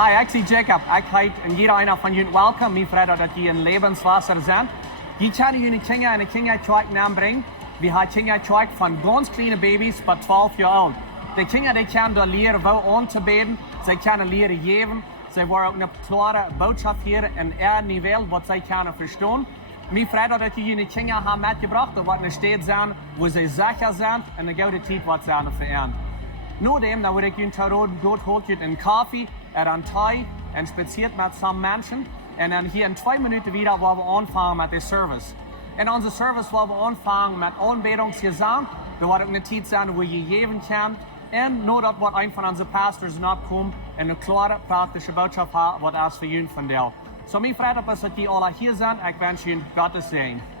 Hi, ik zie Jacob. Ik heet en jeder einer van jullie welkom. Mijn vrienden dat jullie in levenswasser zijn. Je kan jullie kinderen en een kindertjeuk naam brengen. We hebben kindertjeuk van ganz kleine baby's tot 12 jaar oud. De kinderen die kunnen daar leren wel aan te beden. Zij kunnen leren geven. Zij worden ook een klare boodschap hier in er niveau wat zij kunnen verstaan. Mijn vrienden dat jullie kinderen hebben metgebracht. Dat wordt een stad zijn waar zij zeker zijn en een goede tijd wat zijn vereerd. Nadem, dan word ik jullie terug dort holt je een koffie. An thee en spaziert met some mensen. En dan hier in 2 minuten wieder, waar we aanvangen met de service. In onze service, waar we aanvangen met aanbedingsgezang, er wordt ook een tijd zijn waar je geven kan. En nadat wordt een van onze pastors opkomt en een klare praktische boodschap heeft, wat als voor jullie vandeel. Zo, mijn vrienden, dat jullie alle hier zijn. Ik wens jullie Gottes zegen.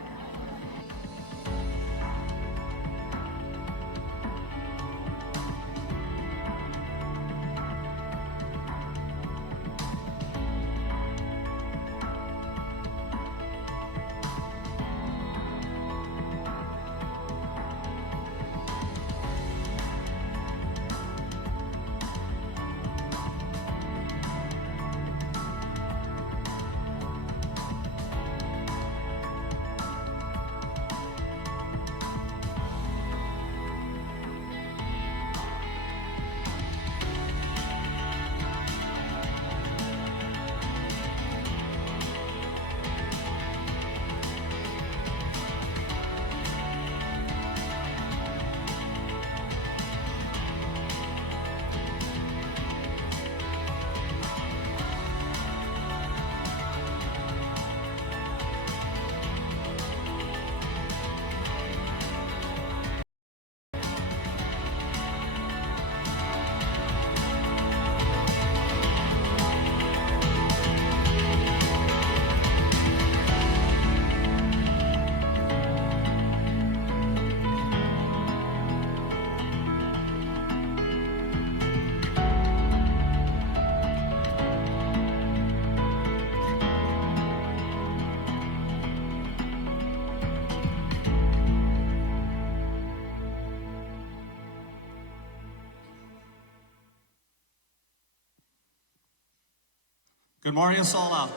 Good morning, Sola.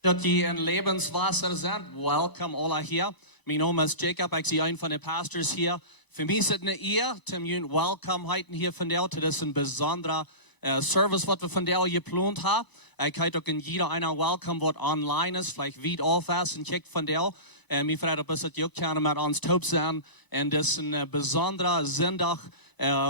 Dat je in levenswasser zijn, welkom alle hier. Mijn naam is Jacob, ik zie een van de pastors hier. Voor mij is het een eer om jullie welkom heten hier vandaag. Het is een bijzondere service wat we vandaag gepland hebben. Ik heet ook in jeder einer welkom wat online is, vielleicht weit auf is en kijkt vandaag. Mijn vrienden, is het ook kunnen met ons taub zijn. En dat is een bijzondere zondag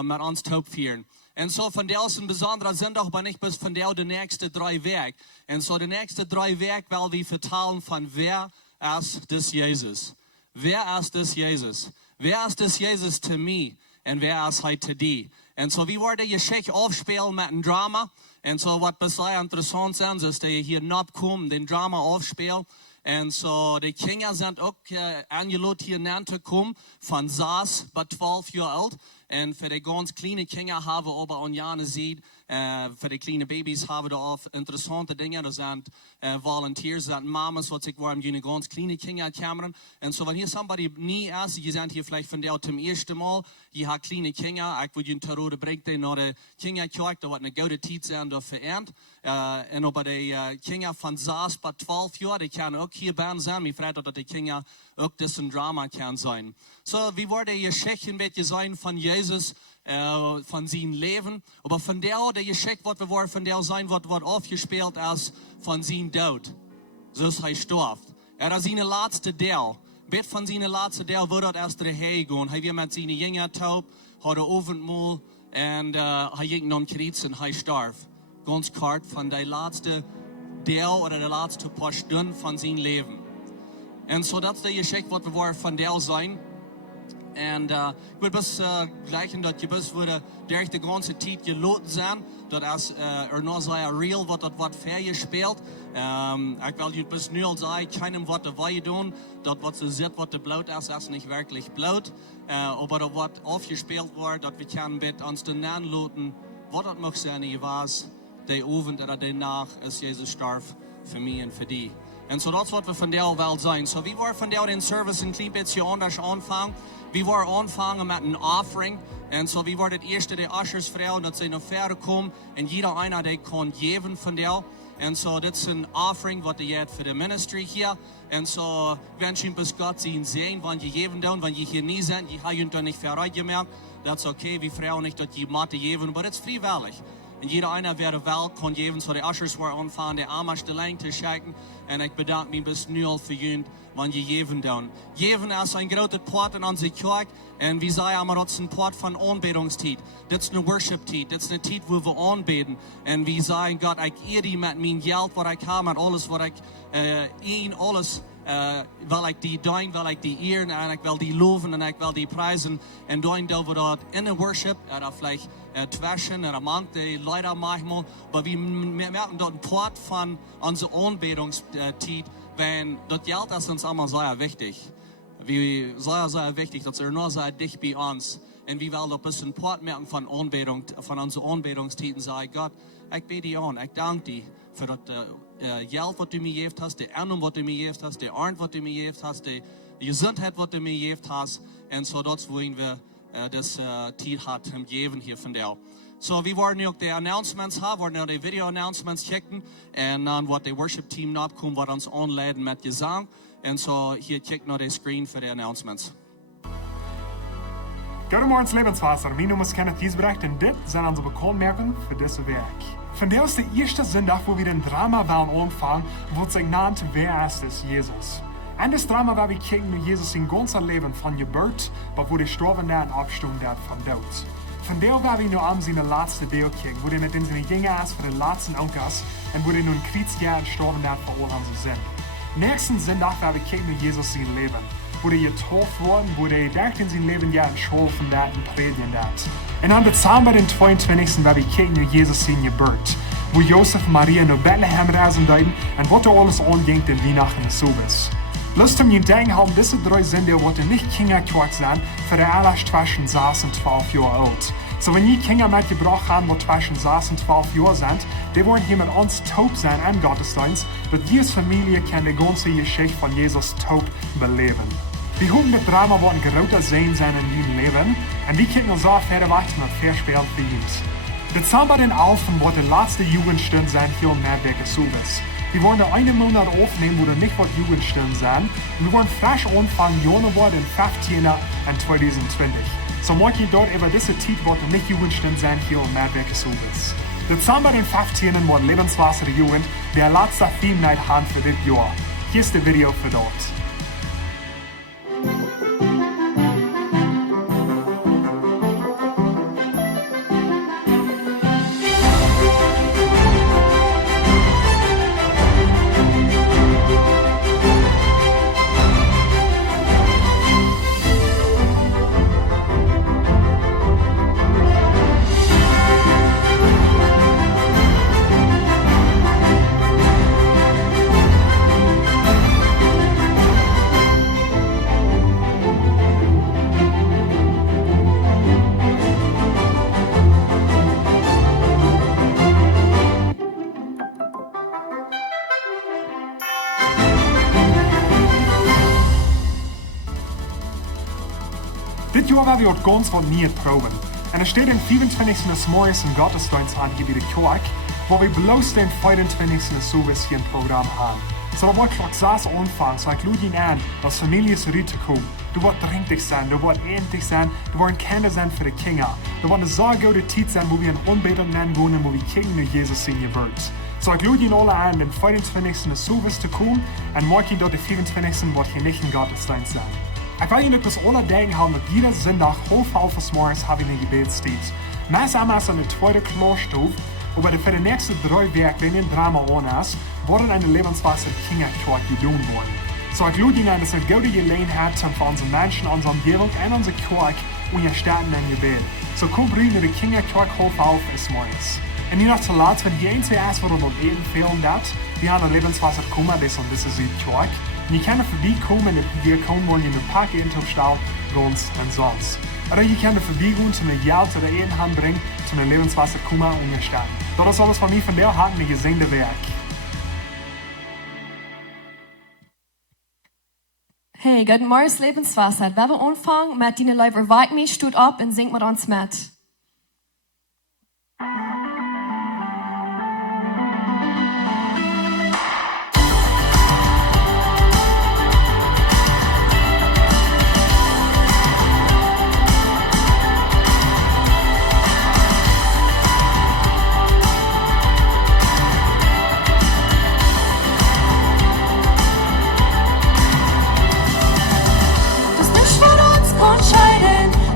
met ons taub vieren. En zo vandaag is een bijzondere zondag, ben ik bis vandaag de nächste 3 weken. En zo de nächste 3 weken wil we vertellen van wer is dus Jezus. Wer is dus Jezus? Wer is dus Jezus te mij? En wer is hij te die? En zo we worden je schik afspelen met een drama. En zo wat bijzonder interessant is, is dat je hier opkomt, den drama afspelen. En zo de kinderen zijn ook aangelaten hier naar te komen, van 6 tot 12 jaar oud. En voor de ganz kleine kinderen hebben we op een jaren zien, voor de kleine baby's hebben we ook interessante dingen. Er zijn volunteers, er zijn mamas, wat ik waarom jullie ganz kleine kinderen komen. En zo wanneer somebody niet is, je bent hier vielleicht vandaag zum eerste Mal, je hebt kleine kinderen, ik wil jullie terug brengen naar de kinderkerk, dat wordt een goede tijd zijn door vereend. En op de kinderen van 6 tot 12 jaar, die kunnen ook hierbij zijn. Mijn vrienden dat de kinderen ook dus een drama kan zijn. Zo, we worden je schik een beetje zijn van Jezus, van zijn leven. Maar vandaag de schik wat we worden vandaag zijn, wat wordt afgespeeld als van zijn dood. Dus hij stierf. Is zijn laatste deel. Bet van zijn laatste deel wordt dat eerst erheen gaan. Hij weer met zijn jongen taub, had de avondmaal en hij ging naar kruis en hij stierf. Ganz kort van de laatste deel of de laatste paar stunden van zijn leven. En zo dat is de geschenk wat we worden vandaag zijn. En ik wil best gelijken dat je best wordt door de ganze tijd gelaten zijn. Dat is nog zo real wat dat wat ver speelt. Ik wil je best nu al zeggen, keinem wat wij doen. Dat wat ze zit, wat de bloot is niet werkelijk bloot. Maar dat wat afgespeeld wordt, dat we kunnen met ons de naam laten. Wat dat mag zijn, je was. De avond en de nacht is Jezus sterf voor mij en voor die. En zo dat is wat we vandaag wel zijn. Zo we worden vandaag in service een klein beetje anders aanvangen. We worden aanvangen met een offering. Und so, wie war das erste, die Ushers Frau, dass sie noch verder kommen, und jeder einer, der kann geben von der. Und so, das ist ein Offering, was ihr jetzt für die Ministry hier. Und so, wenn schon bis Gott sie sehen, wenn ihr geben dann, wenn ihr hier nie sind, ihr habt dann nicht verreit gemerkt, das ist okay, wir Frauen nicht, dass ihr Mathe geben, aber das ist freiwillig. Und jeder einer wer wel kann geben, so die Ushers waren anfangen, die armste Lijn te schenken. Und ich bedanke mich bis nu für ihn, wenn ihr geben dann. Geben ist ein großer Part in unserer Kirche. Und wie sagen wir, das ist ein Part von Anbetungszeit. Das ist eine Worship-Zeit. Das ist eine Zeit, wo wir anbeten. Und wir sagen, Gott, ich ehre dich mit meinem Geld, was ich habe, mit alles, was ich alles wil ik die doen, wil ik die eeren en ik wil die loven en ik wil die prijzen. En doen dat we dat in de worship, dat vielleicht twischen oder manche Leute manchmal, aber wir merken dort ein Part von unserer Anbetungszeit, wenn das Geld ist uns immer sehr wichtig. Wir sehr wichtig, dass nur sehr dicht bei uns. Und wir wollen ein bisschen Part merken von Anbetung, von unserer Anbetungszeit und sagen, Gott, ich bete dich an, ich danke dir für das Geld, was du mir gegeben hast, die Ernährung, was du mir gegeben hast, die Ernte, was du mir gegeben hast, die Gesundheit, was du mir gegeben hast. Und so dort wollen wir das Zeit hat geben hier von der. So, wir wollen auch die Announcements haben, wollen auch die Video-Announcements checken und dann wird das Worship-Team abkommen, wird uns anleiten mit Gesang. Und so, hier checkt noch den Screen für die Announcements. Guten Morgen, Lebenswasser. Mein Name ist Kenneth Giesbrecht und das sind unsere Bekanntmerkungen für dieses Werk. Von der ist der erste Sonntag, wo wir den Drama wollen anfangen, wird sich genannt, wer ist es, Jesus. Und das Drama, wo wir kicken, wie Jesus sein ganzes Leben von Geburt, bis wo der Sterben und Absturz von Doot. Von der werden wir nur an seine letzte Deel kicken, wo der mit seinen Jüngern ist für den letzten Onkas und wo der nun Kriegsjahr gestorben hat für all unsere Sinn. Nächsten Sonntag werden wir kicken, wie Jesus sein Leben. Wo der getauft worden, wo der gedacht in sein Leben ja in Schule von dat und predigen dat. Und am Dezember den 22. werden wir kicken, wie Jesus sein Geburt. Wo Josef und Maria nach Bethlehem reisen deuten und was da alles anging, den Weihnachten und so ist. Lust um denken haben, diese 3 Sünder wollten nicht Kinderkirche sein, für die alle zwischen 6 und 12 Jahre alt. So wenn die Kinder mitgebracht haben, die zwischen 6 und 12 Jahre sind, die wollen hier mit uns taub sein am Gottesdienst, dass die als Familie kann die ganze Geschichte von Jesus taub beleben. Wir haben das Drama, was ein großer Sehen sein in ihrem Leben, und wir können uns auch verder weiter mit Verspiel verdient. Dezember den 11. wird die letzte Jugendstunde sein hier im Netzwerk Service. Wir wollen da einen Monat aufnehmen, wo da nicht was Jugendstunde sein, und wir wollen frisch anfangen, Januar den 15. und 2020. So mag ich dort über diese Zeit, wird nicht Jugendstunde sein hier im Netzwerk Service. Dezember den 15. wird Lebenswasser der Jugend der letzte Theme Night haben für das Jahr. Hier ist das Video für dort. Dit jaar hebben we het ganz wat meer proben. En er steht den 25. des Morgens im Gottesdienst an hier bei der Kirche, wo wir bloß den 25. Service hier im Programm haben. So, da wird gleich 6 anfangen, so ich lade ihn an, als Familie zurückzukommen. Du wirst dringlich sein, du wirst endlich sein, du wirst Kinder sein für die Kinder. Du wirst eine sehr gute Zeit sein, wo wir in Anbetung nennen wollen, wo wir kicken, wie Jesus in ihr wird. So, ich lade ihn alle an, den 25. Service zu kommen, und morgen dort den 24. wird hier nicht im Gottesdienst sein. Ich will Ihnen das alle denken haben, dass jeder Sonntag, halb des Morgens, habe ich eine Gebetszeit. Meist einmal ist eine zweite Klarstufe, aber für die nächsten 3 Wochen, wenn ein Drama an ist, werden eine Lebensweise Kinderkirche getan worden. So, ich lade Ihnen an, dass eine gute Gelegenheit für unsere Menschen, unsere Umgebung und unsere Kirche unterstützen in Gebet. So, komm rein in die Kinderkirche halb des Morgens. Und nicht noch zuletzt, wenn die einzige ist, wo du noch eben fehlen darfst, wir haben eine Lebensweise gekommen, das ist die Kirche. Und je kan er voorbij komen en wir komen worden in een pak in te opstaan, ganz en sonst. Oder je kan er voorbij gaan, zum Geld oder een hand brengen, zum Lebenswasser kommen und unterstützen. Das ist alles von mir, von der harten gesehene Werk. Hey, Okay, guten Morgen, Lebenswasser. Wenn wir anfangen mit deinen Leuten, weich mich, steht ab und singt mit uns mit.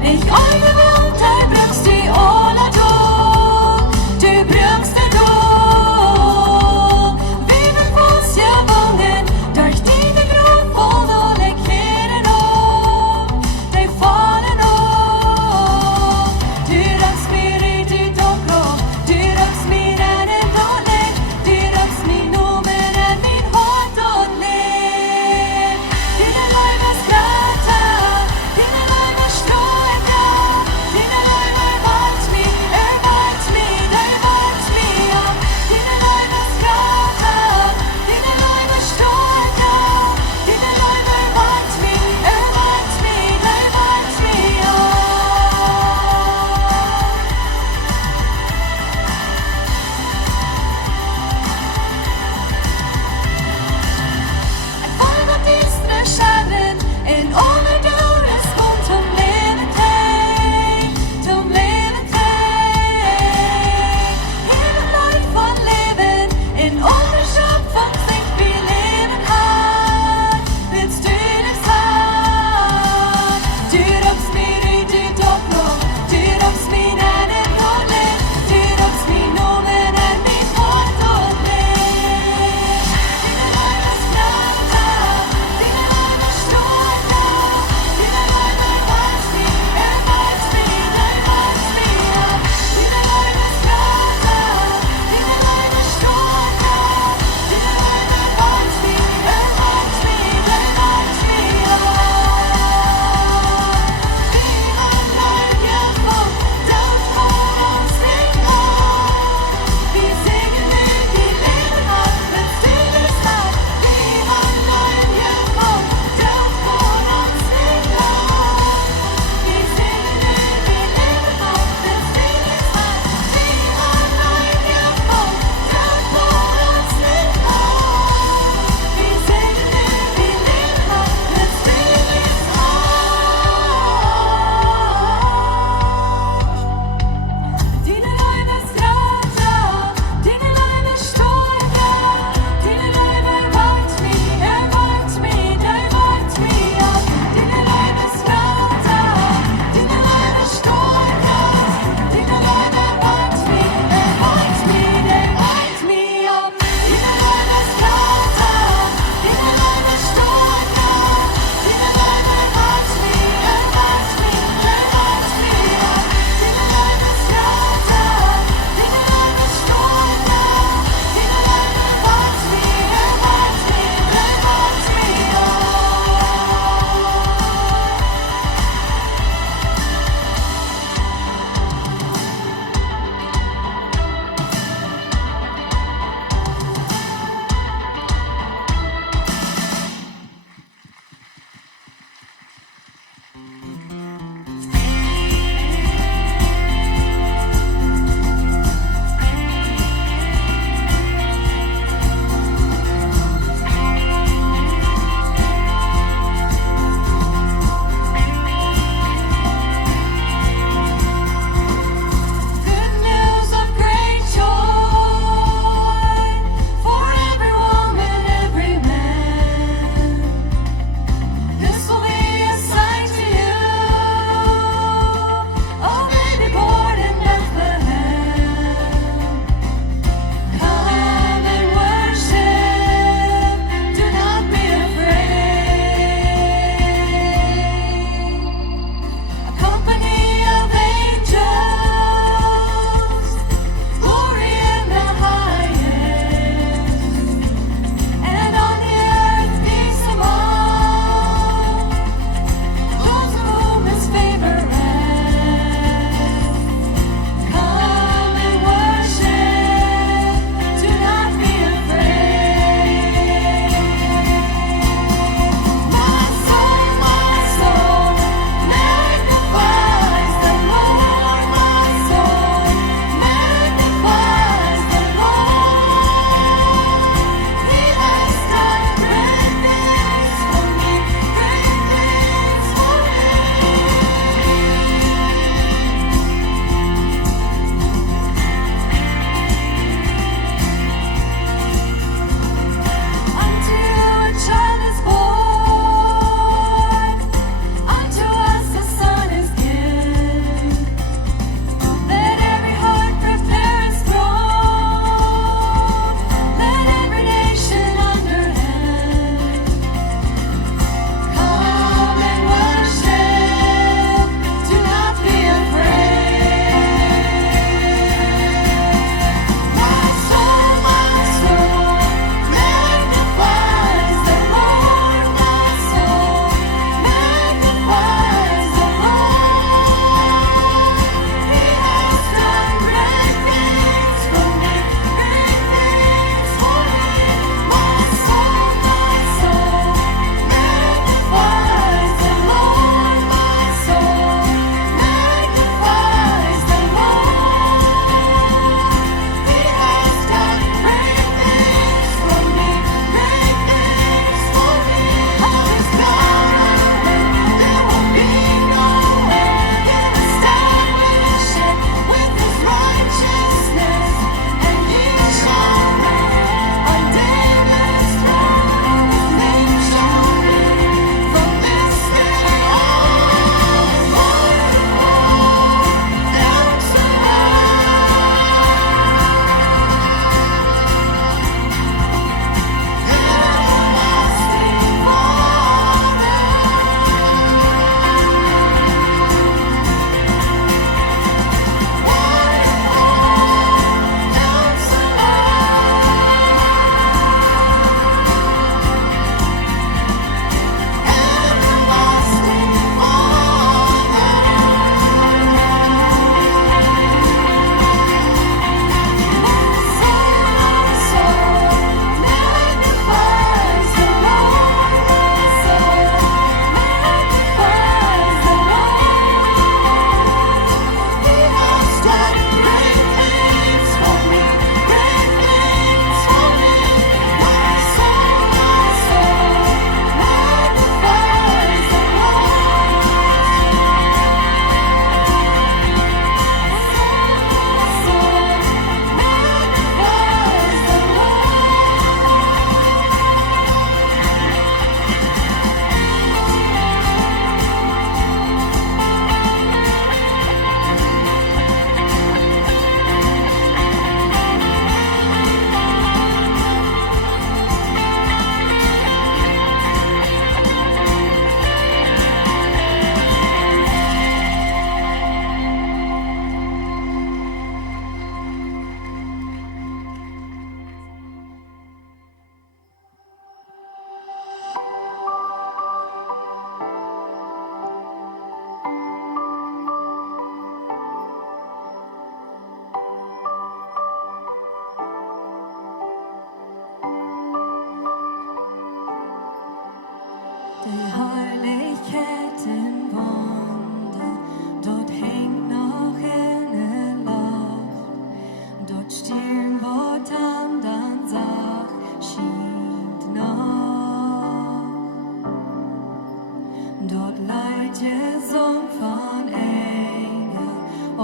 Nicht eure Welt, der Brücks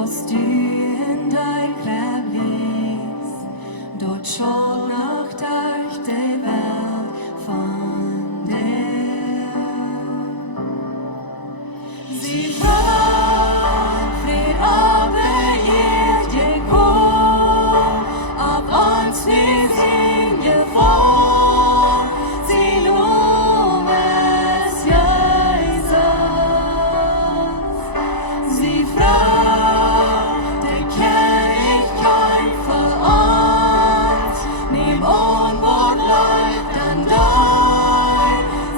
was du in dein Grab liegst, dort schaut nach durch die Welt von dir. Sie war Fried aber ihr dir komm, ab uns wir singen vor, sie loben es Jesus. Sie fragt die Königkeit für uns, nimm Unwort Leib dann da,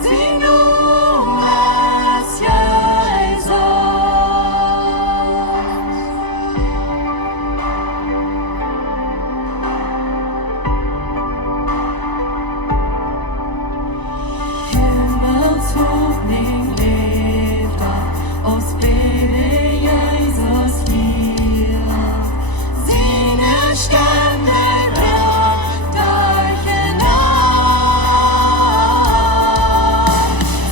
sie loben es Jesus. Himmelshochning lebt aus Baby Jesus hier. Seine Sterne brennt durch hinaus.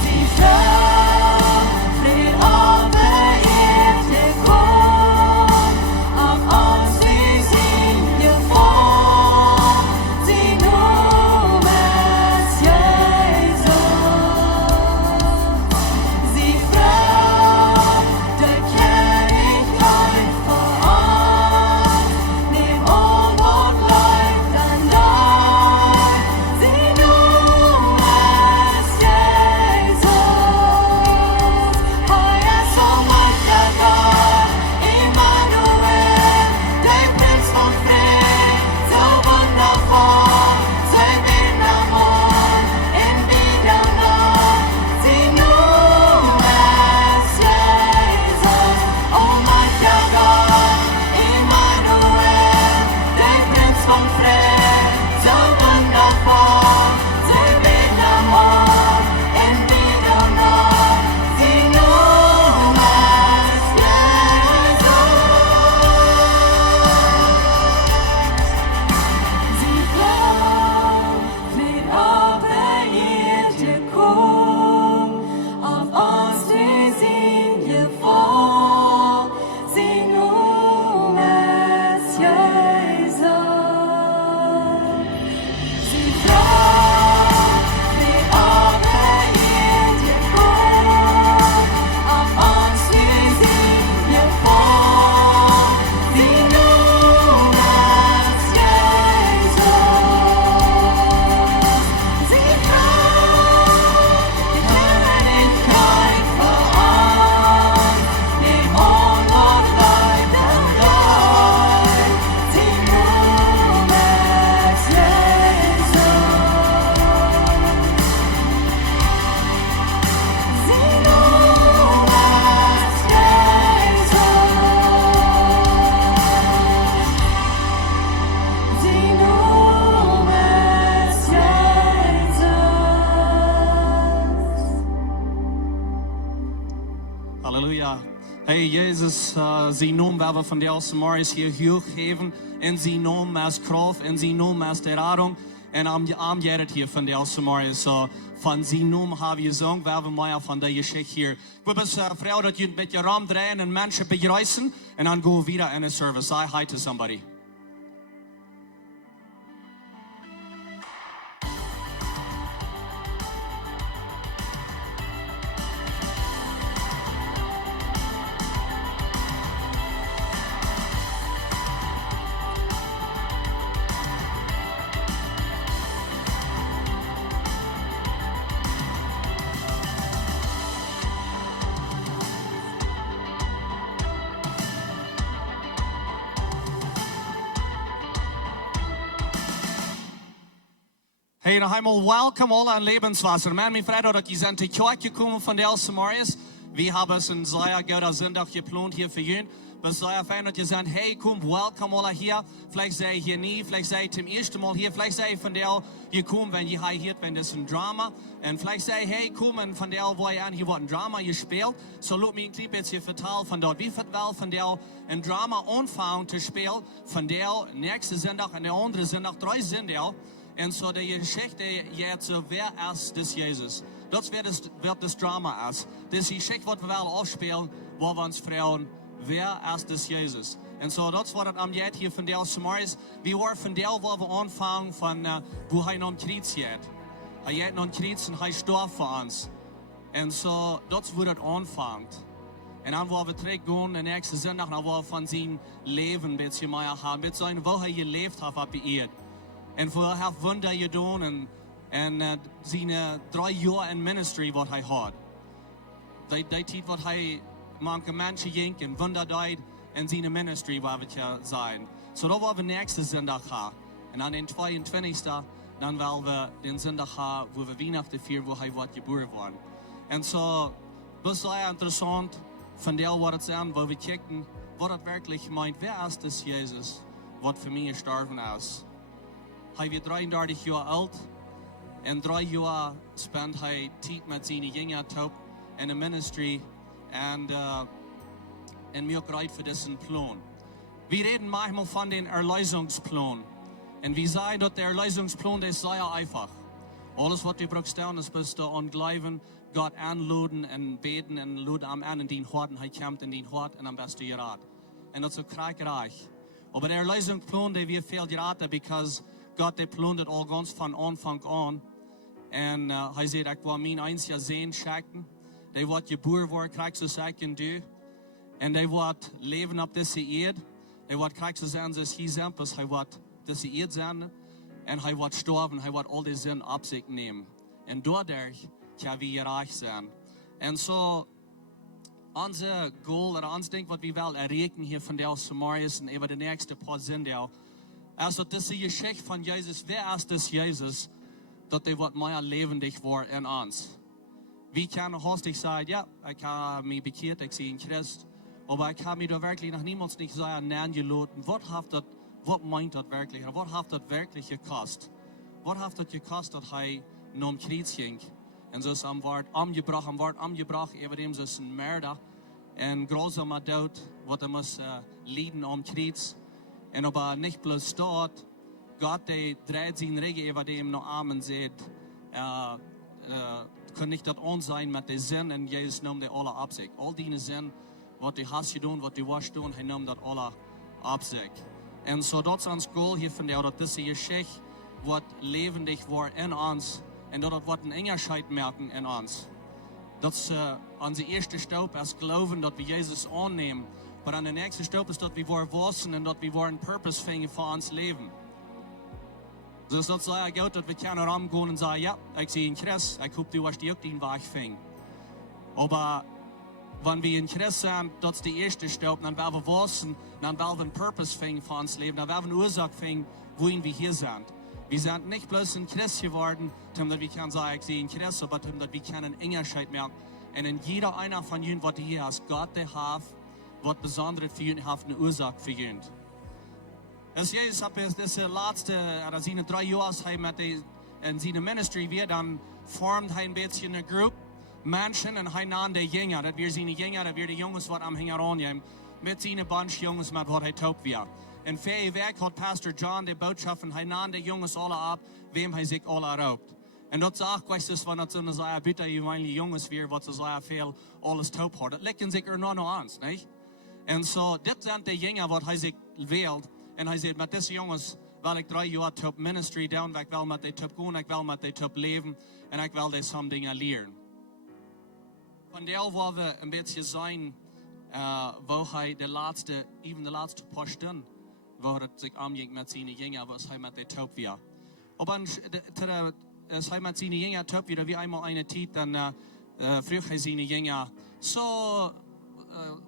Sie fragt, Fried aber ihr kommt, auf uns wir singen vor, sie loben es Jesus. Sie fragt der Königkeit für uns, nimm Unwort Leib dann da, sie loben es Jesus. Heuer so mancher Gott, Immanuel, der Prinz von Frieden, so wundervoll, sein Bild am Mond, in wieder Nacht, sie loben es Jesus. Oh mancher Gott, Immanuel, der Prinz von Frieden, so wundervoll, sein Bild am Mond, in wieder Nacht, sie loben es Jesus. Sie fragt, Fried aber ihr komm, auf uns wir singen vor, sie loben es Jesus. Sie fragt, Fried aber ihr komm, auf uns wir singen vor, sie loben es Jesus. Sie fragt die Königkeit für uns, nimm Unwort Leib dann da, sie loben es Jesus. Sie loben es Jesus. Sie loben es Jesus. Halleluja. Hey Jesus, sie noemen waar we van de als Morris hier hooggeven. En ze noemen als kracht, en ze noemen als de radung. En am jeret hier van de als Morris. So, van ze noemen hebben we gezongen, waar we maar van de geschicht hier. Ik wil best vrouw dat je met je raam draaien en mensen begrijpen. En dan gaan we weer in de service. Say hi to somebody. Hey, nog eenmaal welkom alle aan Lebenswasser. Man, mijn vrouw dat je zijn te kerk gekomen van de Else Marius. We hebben een zeer goede zondag gepland hier voor jullie. Het is zeer fijn dat je zegt, hey, kom, welkom alle hier. Vielleicht sei hier nie, vielleicht sei zum ersten Mal hier. Vielleicht sei von der hier kommen, wenn je hier hört, wenn das ein Drama. Und vielleicht sei, hey, komm, und von der, wo ihr an hier wird ein Drama gespielt. So, lass mich ein Clip jetzt hier vertellen von dort. Wie wird wel von der ein Drama anfangen zu spielen? Von der nächste Sonntag und der andere Sonntag, 3 Sonntag. En zo de geschichte jetzt wer ist das Jesus. Das wird das Drama ist. Das Geschichte wird wir wel afspelen, wo wir uns fragen, wer ist das Jesus? Und so, das war das am Jet hier von der Samaris. Wir waren von der, wo wir anfangen, von wo er noch ein Kreuz hat. Er hat noch ein Kreuz und er starb für uns. Und so, das wurde das anfängt. Und dann waren wir zurückgegangen, den nächsten Sonntag, dann war von seinem Leben ein bisschen mehr haben, mit seinem, wo er gelebt hat, auf der Erde. Und wo er hat Wunder getan und seine 3 Jahre in Ministry, was er hat. Die Zeit, was er manche Menschen ging und Wunder deit in seine Ministry, war wir ja sein. So, da waren wir nächsten Sonntag haben. Und dann den 22. Dann werden wir den Sonntag haben, wo wir Weihnachten feiern, wo er geboren war. Und so, das ist sehr interessant, von der, was es an, wo wir checken, was das wirklich meint. Wer ist das Jesus, was für mich gestorben ist? Er wird 33 Jahre alt. In 3 Jahren spent er Zeit mit seinen Jüngern in der Ministry und mir bereit für diesen Plan. Wir reden manchmal von den Erlösungsplan. Und wir sagen, dass der Erlösungsplan ist sehr einfach. Alles, was du brauchst, ist, bist du an Glauben, Gott anladen und beten und laden am Ende in den Hort und er kommt in den Hort und dann bist du gerat. Und das ist kriegreich. Aber der Erlösungsplan, der wir viel geraten, because Gott, der plant das all ganz von Anfang an. Und er sagt, ich will mein einziger Sehen schenken. Der wird geboren worden, kriegst du sagen, du. Und der wird leben auf dieser Erde. Der wird kriegst du sagen, dass hier sind, bis er wird diese Erde sein. Und er wird sterben, er wird all die Sinn auf sich nehmen. Und dadurch kann wir reich sein. Und so, unser Goal, oder unser Ding, was wir wollen erreichen hier von der Samaris und über die nächsten paar sind, also diese Geschichte von Jesus, wer ist das Jesus, dass der wird mehr lebendig war in uns. Wie kann hostig sagen, ja, ich habe mich bekehrt, ich sehe in Christ, aber ich habe mich da wirklich noch niemals nicht sagen, nein, geladen. Was meint das wirklich? Was hat das wirklich gekostet? Was hat das gekostet, dass er noch im Kreuz ging? Und so ist am Wort umgebracht, über dem ist ein Mörder, ein grausamer Tod, was er muss leiden am Kreuz. Und aber nicht bloß dort, Gott, der dreht seinen Regen über dem noch Amen sieht, kann nicht das on sein mit den Sinn, und Jesus nimmt die alle ab sich. All die Sinn, was du hast getan, was du warst tun, er nimmt das alle ab sich. Und so, das ist unser Goal hier von der, dass diese Geschichte wird lebendig war in uns, und dass wir einen Engerscheid merken in uns. Das ist unser erster Stopp, als Glauben, dass wir Jesus annehmen. Aber der nächste Stopp ist, dass wir wissen und dass wir einen Purpose finden für uns Leben. So ist das sehr gut, dass wir können rumgehen und sagen, ja, ich sehe in Christ, ich hoffe, du hast die auch den Weg finden. Aber wenn wir in Christ sind, das ist der erste Stopp, dann werden wir wissen, dann werden wir einen Purpose finden für uns Leben, dann werden wir eine Ursache finden, wohin wir hier sind. Wir sind nicht bloß in Christ geworden, damit wir können sagen, ich sehe in Christ, aber damit wir einen Engerscheid merken. Und in jeder einer von ihnen, was hier ist, Gott, der hat, was Besonderes für ihn hat, eine Ursache für ihn. Als Jesus hat diese letzte, oder seine 3 Jahre in seinem Ministry, wir dann formt ein bisschen eine Gruppe Menschen und einander Jünger. Das wir seine Jünger, das wir die Jungs, was am Hänger annehmen, mit seinen Bunch Jungs, mit was taub wir. In vier Werk hat Pastor John die Botschaft von einander Jungs alle ab, wem sich alle raubt. Und das sagt, weißt du, wenn das so eine Sache, bitte, weil die Jungs wir, was so sehr viel alles taub hat. Das liegt sich nur noch an, nicht? Und so, das sind die Jünger, was sich wählt. Und er sagt, mit diesen Jungs will ich 3 Jahre top Ministry down, ich will mit den top gehen, ich will mit den top leben und ich will das some Dinge lernen. Von der wo wir ein bisschen sein, wo er die letzte paar Stunden, wo er sich umging mit seinen Jüngern, was er mit den top war. Aber als er mit seinen Jüngern top war, wie einmal eine Zeit, dann fragt er seine Jünger, so,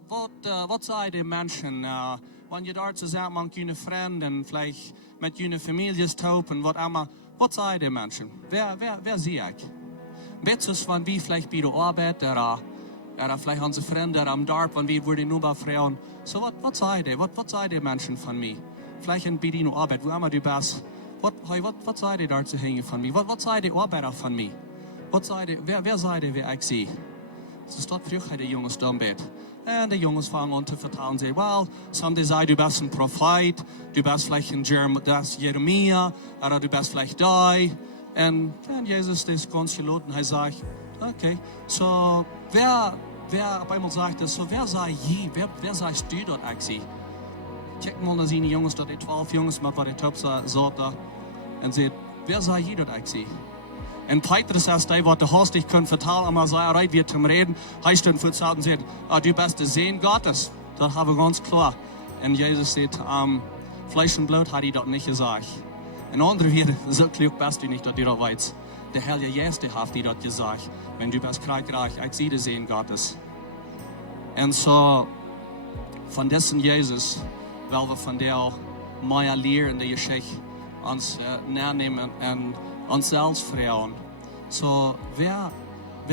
was sagen die Menschen, wenn je dort zusammen mit jenen Freunden, vielleicht mit jenen Familien taupen, was sagen die Menschen? Wer sehe ich? Betzes, wenn wir vielleicht bei der Arbeit, oder vielleicht unsere Freunde am Dorf, wenn wir wurden nur bei Frauen, so was sagen die? Was sagen die Menschen von mir? Vielleicht bei der Arbeit, wo immer du bist, was sagen die dort zu hängen von mir? Was sagen die Arbeiter von mir? Wer sagt die, wer ich sehe? Das ist dort früher die Jungs da im Bett. Und die Jungs fangen an zu vertrauen, sagen, well, some sagen, du bist ein Prophet, du bist vielleicht ein Jeremia, oder du bist vielleicht da. Und Jesus ist ganz geladen, er sagt, okay, so, wer wer auf einmal sagt, so, wer sei je, wer seist du dort eigentlich? Check mal nach seine Jungs, dort die 12 Jungs, mit was die Top sagt, und sagt, wer sei je dort eigentlich? Und Petrus sagt, was du hast, ich kann vertalen, aber sei bereit, wir zum Reden. Heißt dann für und sagt, du bist der Sohn Gottes. Das haben wir ganz klar. Und Jesus sagt, Fleisch und Blut hat ich dort nicht gesagt. Und andere wieder, so klug bist du nicht, dass du das weißt. Der Herr Jesus hat dir dort gesagt, wenn du bist kreuzreich, ich sehe den Sohn Gottes. Und so, von dessen Jesus, weil wir von der mehr Lehre der Geschichte uns nehmen und uns selbst fragen. So, wer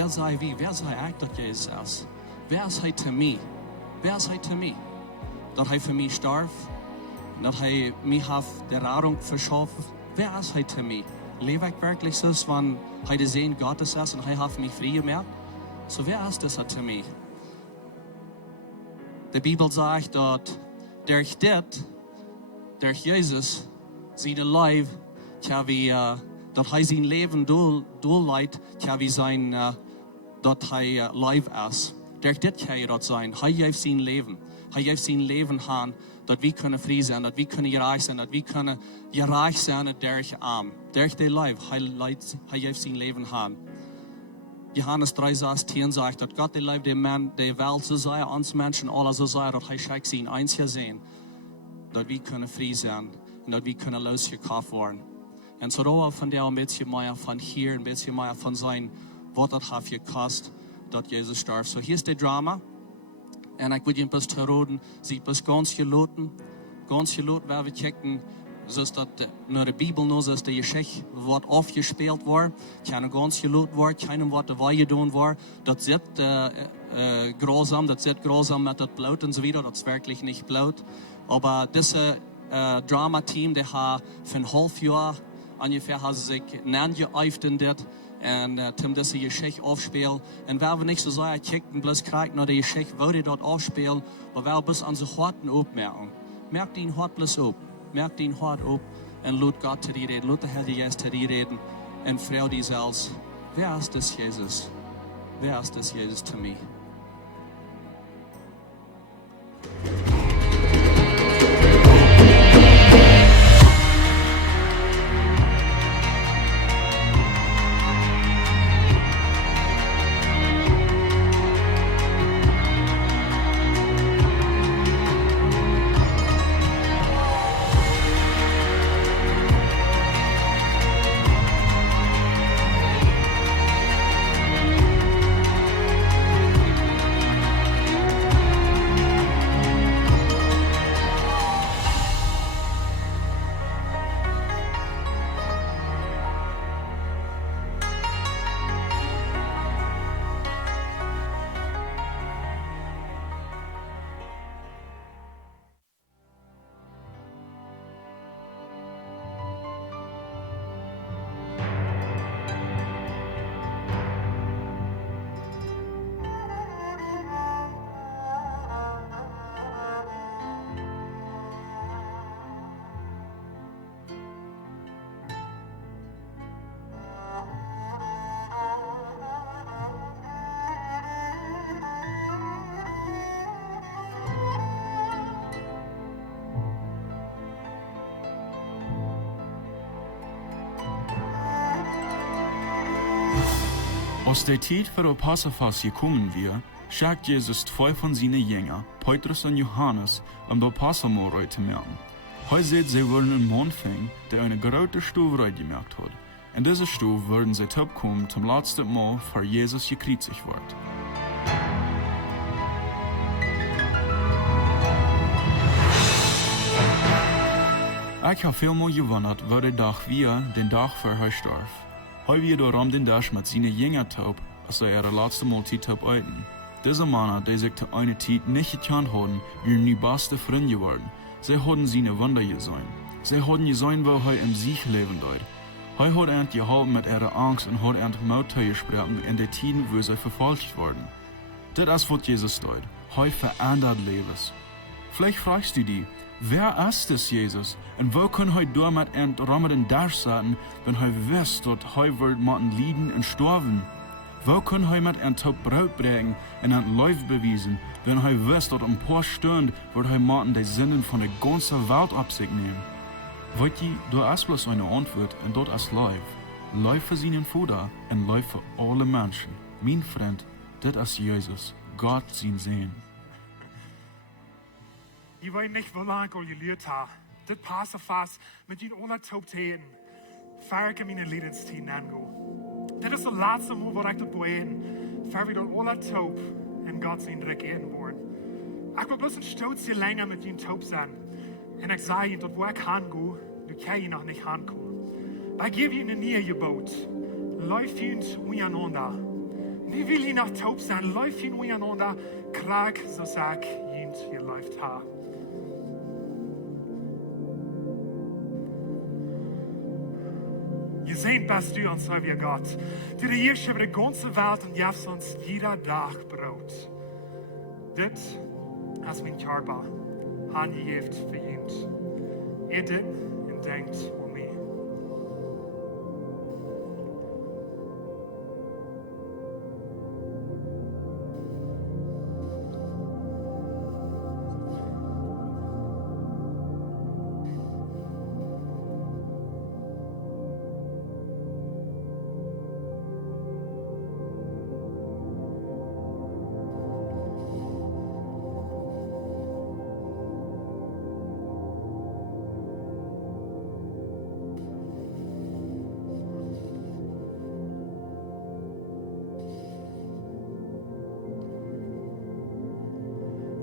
sei wie? Wer sei ich, dass Jesus ist? Wer ist er zu mir? Wer ist er zu mir? Dass er für mich starb? Dass er mich auf der Rettung verschafft? Wer ist er zu mir? Lebe ich wirklich so, wenn er der Sohn Gottes ist und er hat mich frei gemacht? So, wer ist das zu mir? Die Bibel sagt, dass durch Jesus, seine Leib, dass er sein Leben durchleitet, dass sein Leib ist. Durch das kann er das sein. Er gibt sein Leben. Er gibt sein Leben an, dass wir können frei sein, dass wir können reich sein, dass wir können reich sein durch Arm. Durch den Leib. Er gibt sein Leben an. Johannes 3,16 sagt, dass Gott der Leib der Welt so sei, uns Menschen alle so sei, dass er schickt sein einziger sehen, dass wir können frei sein und dass wir können losgekauft werden. Und so da von der ein bisschen mehr von hier, ein bisschen mehr von sein, was das hat gekostet, dass Jesus starb. So hier ist der Drama. Und ich würde ein bisschen reden, sieht bis ganz geloten, weil wir checken, so ist das nur die Bibel, nur so ist die Geschichte, was aufgespielt war, keine ganz geloten war, keinem was dabei getan war, das ist grausam mit dem Blut und so weiter, das ist wirklich nicht Blut. Aber dieses Drama-Team, der hat für ein halbes Jahr ungefähr hat sich geäuft in das und diese Geschichte aufspielen. Und wenn wir nicht so sehr checken, bloß kriegen nach der Geschichte, wo die dort aufspielen, aber wir bis an so harten aufmerken. Merkt ihn hart bloß auf. Merkt ihn hart auf und lass Gott zu dir reden, lass der Herr Jesus zu dir reden und freu dich selbst. Wer ist das Jesus? Wer ist das Jesus zu mir? Als der Zeit für das Passafest gekommen war, schickt Jesus zwei von seinen Jüngern, Petrus und Johannes, das Passamohl zu machen. Er sagt, sie wollen einen Mann finden, der eine große Stufe gemacht hat. In dieser Stufe würden sie kommen zum letzten Mal, für Jesus gekreuzigt wird. Ich habe vielmal gewundert, wo der Tag war, den Tag für er starb. Hij weer daarom den Dash met zijn Jünger taub, als er ihre letzte Mahlzeit taub eten. Diese Männer, die sich zu einer Zeit nicht gekannt haben, waren nie beste Freunde geworden. Sie hatten seine Wunder gesehen. Sie hatten gesehen, wo er im Sieg leben dort. Er hat ihnen geholfen mit ihrer Angst und hat ihnen Mut gesprochen in den Zeiten, wo sie verfolgt wurden. Das ist, was Jesus tut. Er verändert Lebens. Vielleicht fragst du dich, wer ist das Jesus? Und wo kann er damit in Ramadan durchsetzen, wenn er weiß, dass er wird leiden und sterben? Wo kann hij met een Taub Brot brengen en een Leuf bewijzen, wenn hij wist dat een paar Stunden wird hij maten die Sinnen von der ganzen Welt op zich nehmen? Wollt je, du hast bloß eine Antwort und dort ist Leuf. Leuf für seinen Vater und Leuf für alle Menschen. Mein Freund, das ist Jesus, Gott sein Sehen. Ich weiß nicht, wie lange ich gelehrt habe. Das passt fast mit den aller Taubtäten. Fahre ich meine Lebenszeit angehen. Das ist das letzte Mal, was ich das beende. Fahre ich dann aller Taub in Gott sein Dreck eten worden. Ich will bloß ein Stolz hier länger mit ihnen taub sein. Und ich sage ihnen, dort wo ich hingehe, du kannst ihn noch nicht hinkommen. Ich gebe ihnen nie gebaut. Läuft ihn untereinander. Nie will ihn noch taub sein. Läuft ihn untereinander. Krag, so sag ihn, hier läuft ha. Je seht, bist du und so wie Gott. Du regierst über die ganze Welt und gibst uns jeder Tag Brot. Das ist mein Körper. Angegeben für ihn. Ihr dit und denkt an mich.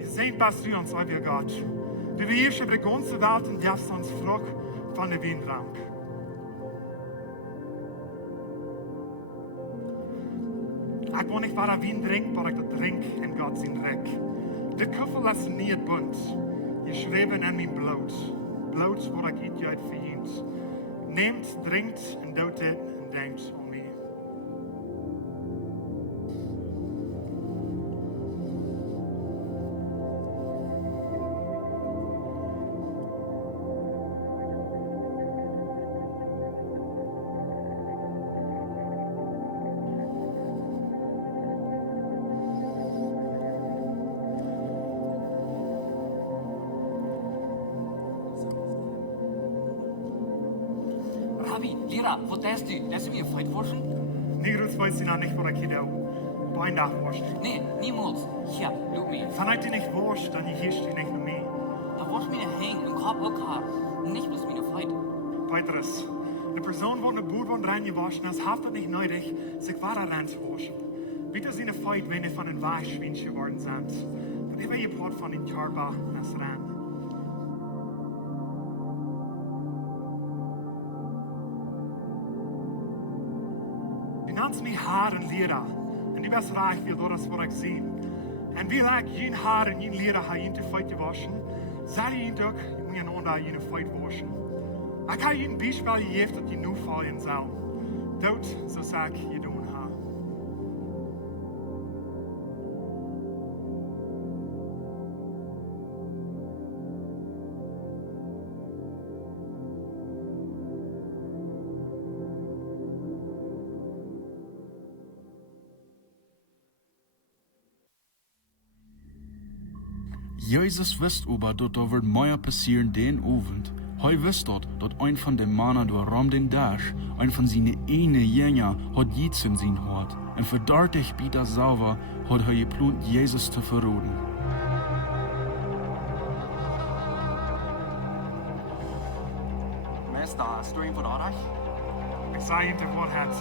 Seht, bist du uns, wie Gott. Du wirst über die ganze Welt und darfst uns Frucht von der Weinrank. Ich will nicht, was Wein trinkt, aber ich das trink in Gott sein Reck. Der Kuffel ist nie bunt. Geschrieben in mein Blut. Blut, wo ich eet uit verdient. Nehmt, drinkt und doet dit und denkt an mich. Rabbi, Lehrer, wo lässt du? Lässt du mir Fight waschen? Negruz weiß sie noch nicht, wo ich hier Bein nachwascht. Nee, niemals. Hier, schau mir. Vanuit die nicht wascht, dann gehst du nicht mit mir. Da wasch mir Hängen und Kopf auch Haar. Nicht bloß meine Fight. Weiteres. Eine Person, die in der Boot reingewaschen ist, hat das nicht nötig, sich weiter reinzuwaschen. Bitte sie eine Fight, wenn sie von den Weichschweinchen geworden sind. Dann haben wir Part von den Körper das rein. Du nennst mich Haar und Lehrer. Und du bist reich, wie du das, was ich sehe. Und wie ich jeden Haar und jeden Lehrer habe, jeden Fight gewaschen, sei ich ihn doch, untereinander jeden Fight waschen. Ich habe ihnen ein Beispiel gegeben, dass die nur fallen soll. Doot, so sag ich, ihr tun ha. Jesus wist aber, dat da wird mehr passieren den Abend. Hij wist dat ein von den Männern door Ram den Dash, ein von seinen ene Jünger, hat Jits in sein Hort. Und für 30 Bieter selber hat er geplant, Jesus zu verraten. Meister, hast du ihn von euch? Ich sage ihnen, der Wort hat.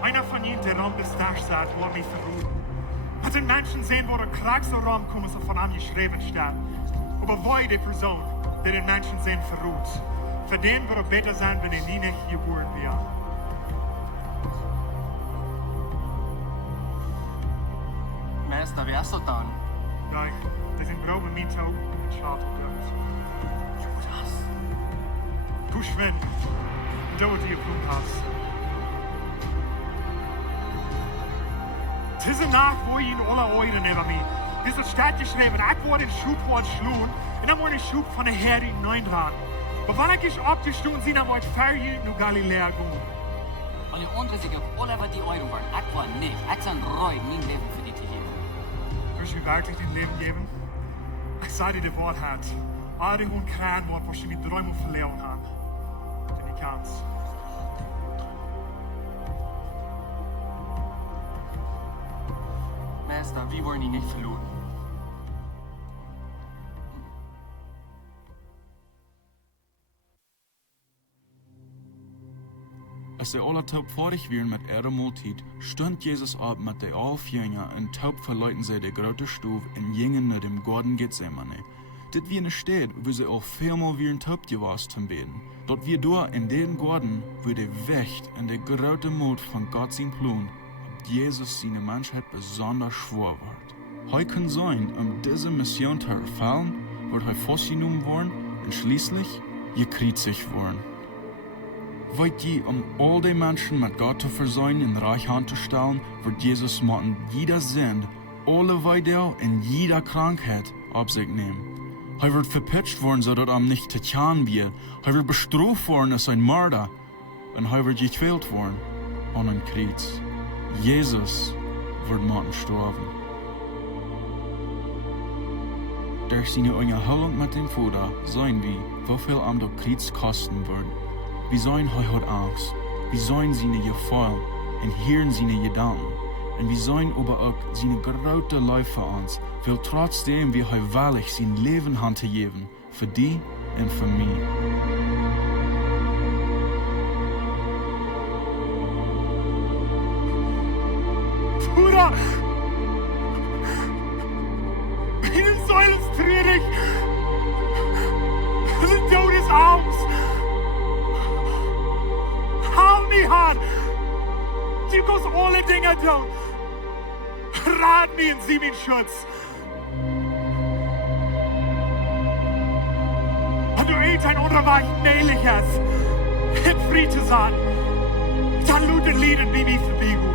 Einer von ihnen, der Ram des Dash sagt, war mich verraten. Als den Menschen sehen, wo der Krag so rumkommt, so von ihm geschrieben steht. Aber wo die Person, die den Menschen sehen, verruht. Für den wird er besser sein, wenn er nie nicht geboren wird. Meister, wer ist das dann? Nein, die sind grobe Mieter und Schad dort. Judas. Pushwin, dort die Punkt hast. Es ist eine Nacht, wo ich in alle Euren über mich. Es ist Stadt geschrieben, ich wurde den Schubhort schlug und dann wurde ich Schub von der Herde in 9 Rad. Aber wenn ich abgestoßen bin, dann wollte ich 4 Jahre nach Galiläa gehen. Alle anderen sind auf alle wat die Euro waren. Ich war nicht. Ich bin reut, mein Leben für die zu geben. Willst du mir wirklich dein Leben geben? Ich sage dir die Wahrheit. All die unkrein Wort, was ich mit Träumen verloren habe. Denn ich kann's. Meister, wir wollen ihn nicht verloren. Als de alle taub fertig waren mit ihrer Multit, stund Jesus ab mit de 11 Jünger und taub verleuten sie de grote Stuf und gingen nach dem Garten Gethsemane. Dit wie eine Stadt, wo sie auch viermal wie ein taub gewesen zum Beten. Dort wir da in den Garten, wo de Wächt und de grote Mut von Gott sein Plan, ob Jesus seine Menschheit besonders schwor wird. Heu kann sein, diese Mission zu erfüllen, wird heu festgenommen worden und schließlich gekreuzigt worden. Wollt ihr, all die Menschen mit Gott zu versöhnen in Reich anzustellen, wird Jesus machen jeder Sinn, alle Weidel und jeder Krankheit auf sich nehmen. Er wird verpitcht worden, sodass nicht getan wird. Er wird bestraft worden als ein Mörder. Und er wird gequält worden an ein Kreuz. Jesus wird machen sterben. Durch seine Unterhaltung mit dem Vater sehen wir, wie viel am der Kreuz kosten wird. Wir sehen, er hat Angst. Wir sehen seine Gefühle und hören seine Gedanken. Und wir sehen aber auch seine große Liebe für uns, weil trotzdem wir er wahrlich sein Leben handhaben, für die und für mich. Bruder! Meine Säule ist traurig! Der Tod ist Angst! Hou mich an! Du kannst alle Dinge tun! Rat mir und sieh mir Schutz! Und du ein Unterweich mählich hast, in Friede sein, dann luten Lieden wie mich verbiegen.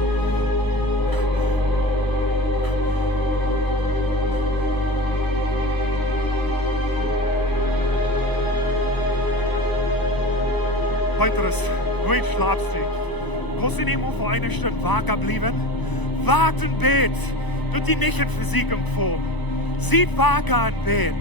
Weiteres, ruhig schlafst du. Kannst du nicht nur für eine Stunde wacker bleiben? Warten, bet. Wird die nicht in Physik empfohlen. Sieht wacker und bet.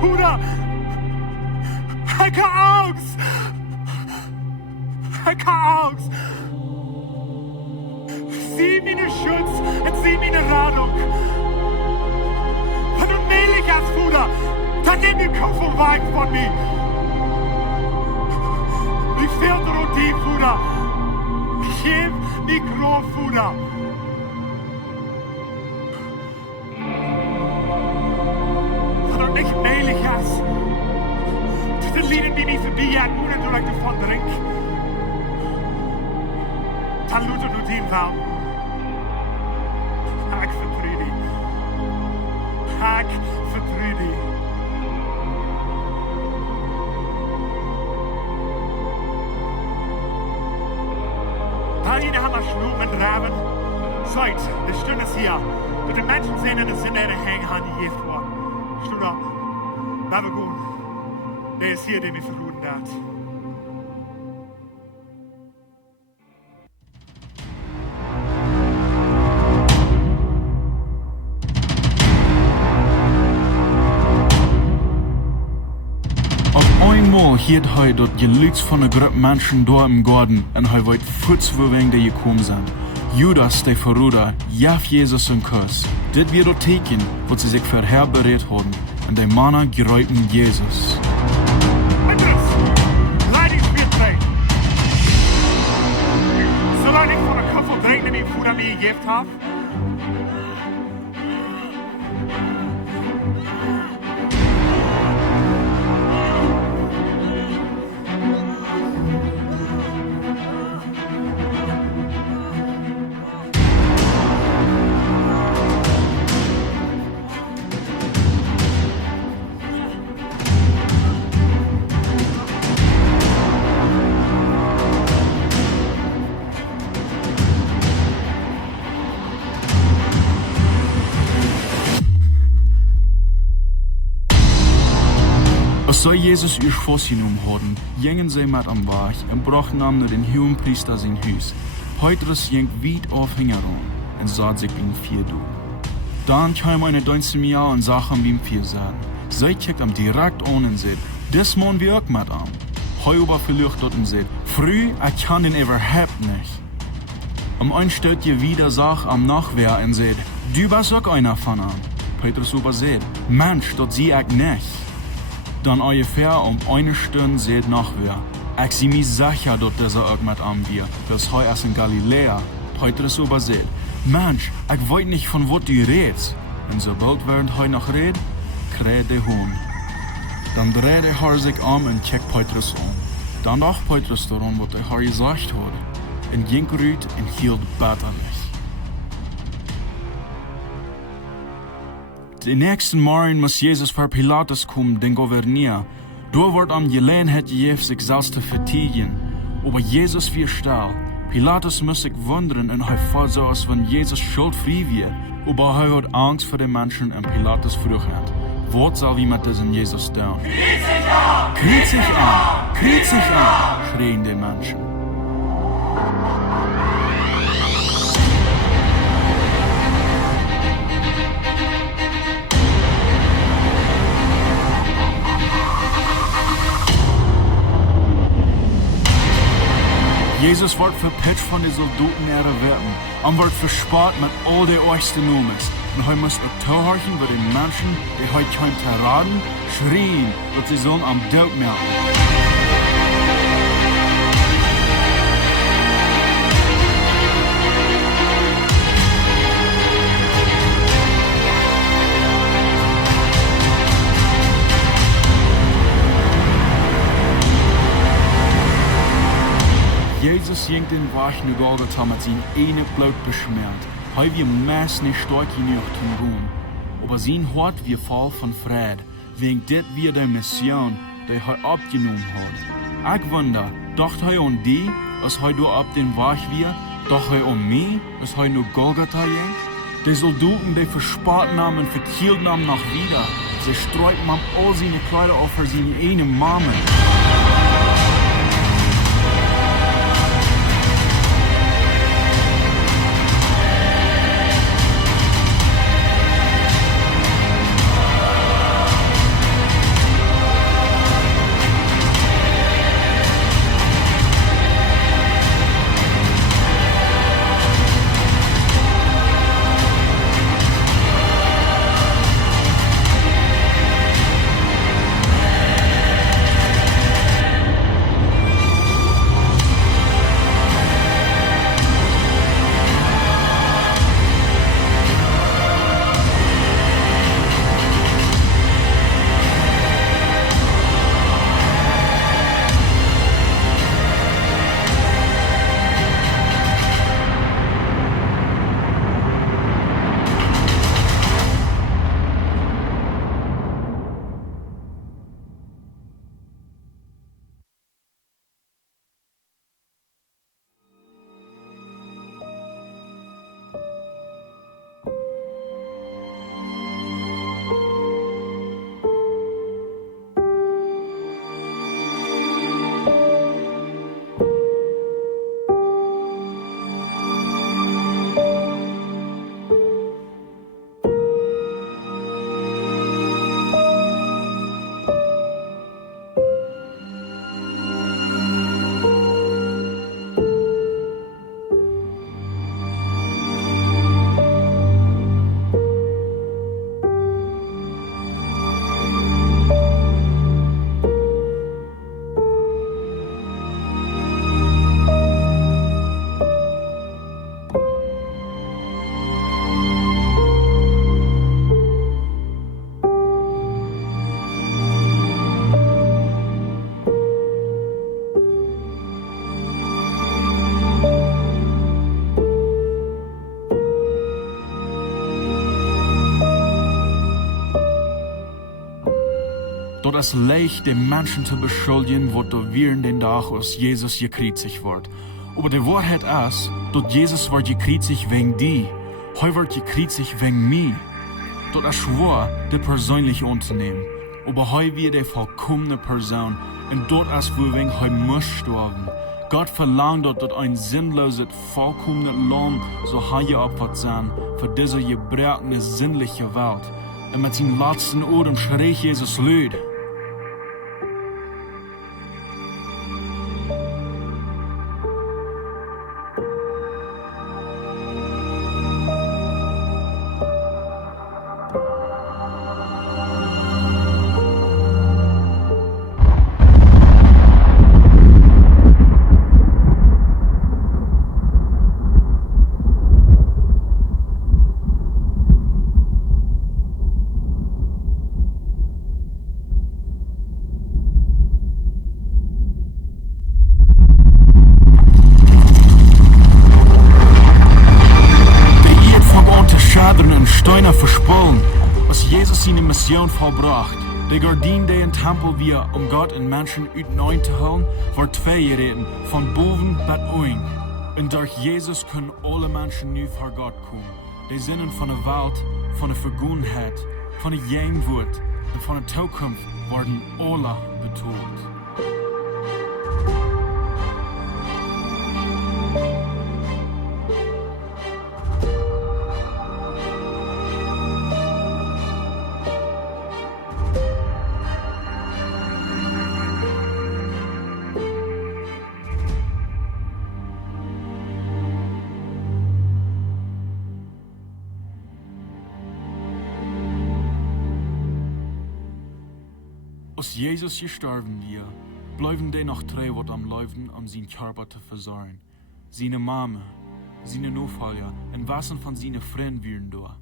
Bruder! Ich hab Angst! Ich hab Angst! Sieh meine Schutz und sieh meine Radung. Wenn du mählich hast, Bruder, dann nimm den Kopf weg von mir. Wie fehlt dir und die, Bruder? Gib mir grob, Bruder. Wenn du nicht mählich hast, dann lieben die nicht vorbeijagen, ohne du dich davon trink. Dann looten du den Raum. Ich vertrüe dich. Ich vertrüe dich. All jene haben Schnur und Raben. Seid, die Stunde ist hier. Und die Menschen sehen in der Sinne in der Hängen, die gejagt worden. Stut ab. Lass wir gehen. Der ist hier, der mich verluden hat. Einmal hielt er dort Gelüts von der Gruppe Menschen da im Garten und er wollte kurz vor wegen der gekommen sind. Judas, der Verräter, gab Jesus einen Kuss. Das wird das Teken, wo sie sich vorher bereit haben. Und die Männer geräuten Jesus. Solange ich von der Kopf und Tränen den Bruder mir gegeben habe, Da Jesus ihr Schoß hinumhoden, gingen sie mit am Weg und brachten ihm nur den hohen Priester sein Haus. Petrus ging weit auf hingerum und sah sich ihm vier du. Dann kam eine Deutsche mir und sagte ihm vier sagen. Sie kickt ihm direkt an und sagt, das machen wir auch mit ihm. Heu aber verleucht dort und sagt, früh, ich kann den überhaupt nicht. Am einen stellt ihr wieder, sagt am Nachwehr und sagt, du bist auch einer von ihm. Petrus aber sagt, Mensch, das sehe ich nicht. Dann ungefähr eine Stunde sagt nachwehr, ich sehe mich sicher, dass dieser auch mit ihm wir, das heu ist in Galiläa. Petrus aber sagt, Mensch, ich weiß nicht, von wo du redest. Und sobald während heu noch redet, kräht der Hund. Dann dreht der Herr sich um und checkt Petrus an. Dann dachte Petrus daran, was der Herr gesagt hat, und ging rüt und hielt bitterlich. Den nächsten Morgen muss Jesus vor Pilatus kommen, den Gouverneur. Da wird am Gelegenheit gegeben, sich selbst zu verteidigen. Aber Jesus wird still. Pilatus muss sich wundern und er fährt so, als wenn Jesus schuldfrei wird. Aber er hat Angst vor den Menschen und Pilatus fragt, was soll wir mit diesem Jesus tun? Kreuzig an! Kreuzig an! Kreuzig an! Schrien die Menschen. Jesus wird verpetzt von den Soldaten ihrer Wetten und wird verspart mit all den äußersten Nummers. Und er muss auch zuhören bei den Menschen, die heute kein Terraden, schrien, dass sie sollen am Doot melden. Jesus ging den Weg nach Golgatha mit seinem einen Blut beschmiert. Er wir meist nicht stark genug zum Ruhen. Aber sein Hort wir voll von Frieden, wegen das wir der Mission, die er abgenommen hat. Ich wundere, dachte er an die, als er da ab den Weg wir, dachte er an mich, als er nach Golgatha ging? Die Soldaten, die verspart nahmen und verkehlt nahmen nach wieder. Sie streuten ihm all seine Kleider auf für seine eine Mama. Dort ist leicht, den Menschen zu beschuldigen, wird da während den Tag, als Jesus gekreuzigt wird. Aber die Wahrheit ist, dass Jesus wird gekreuzigt wegen die. Er wird gekreuzigt wegen mich. Dort ist schwer, die persönlich anzunehmen. aber heu wir die vollkommene Person. Und dort als wo wir heu muss sterben. Gott verlangt dort ein sinnloses, vollkommenes Lohn, so hier opfert sein, für diese gebrochene, sinnliche Welt. Und mit seinen letzten Ohren schreit Jesus laut. Steine verspullen, als Jesus seine Mission vollbracht. Der Gardin, der in Tempel wir, Gott und Menschen uit te holen, war twee gereden, von boven bis unten. Und durch Jesus können alle Menschen nu vor Gott kommen. Die Sinnen von der Welt, von der Vergangenheit, von der Gegenwart und von der Zukunft werden alle betont. Als Jesus gestorben wir, bleiben die noch drei wat am Leben, sein Körper zu versorgen. Seine Mama, seine Nachfolger und wassen von seinen Freunden wären da.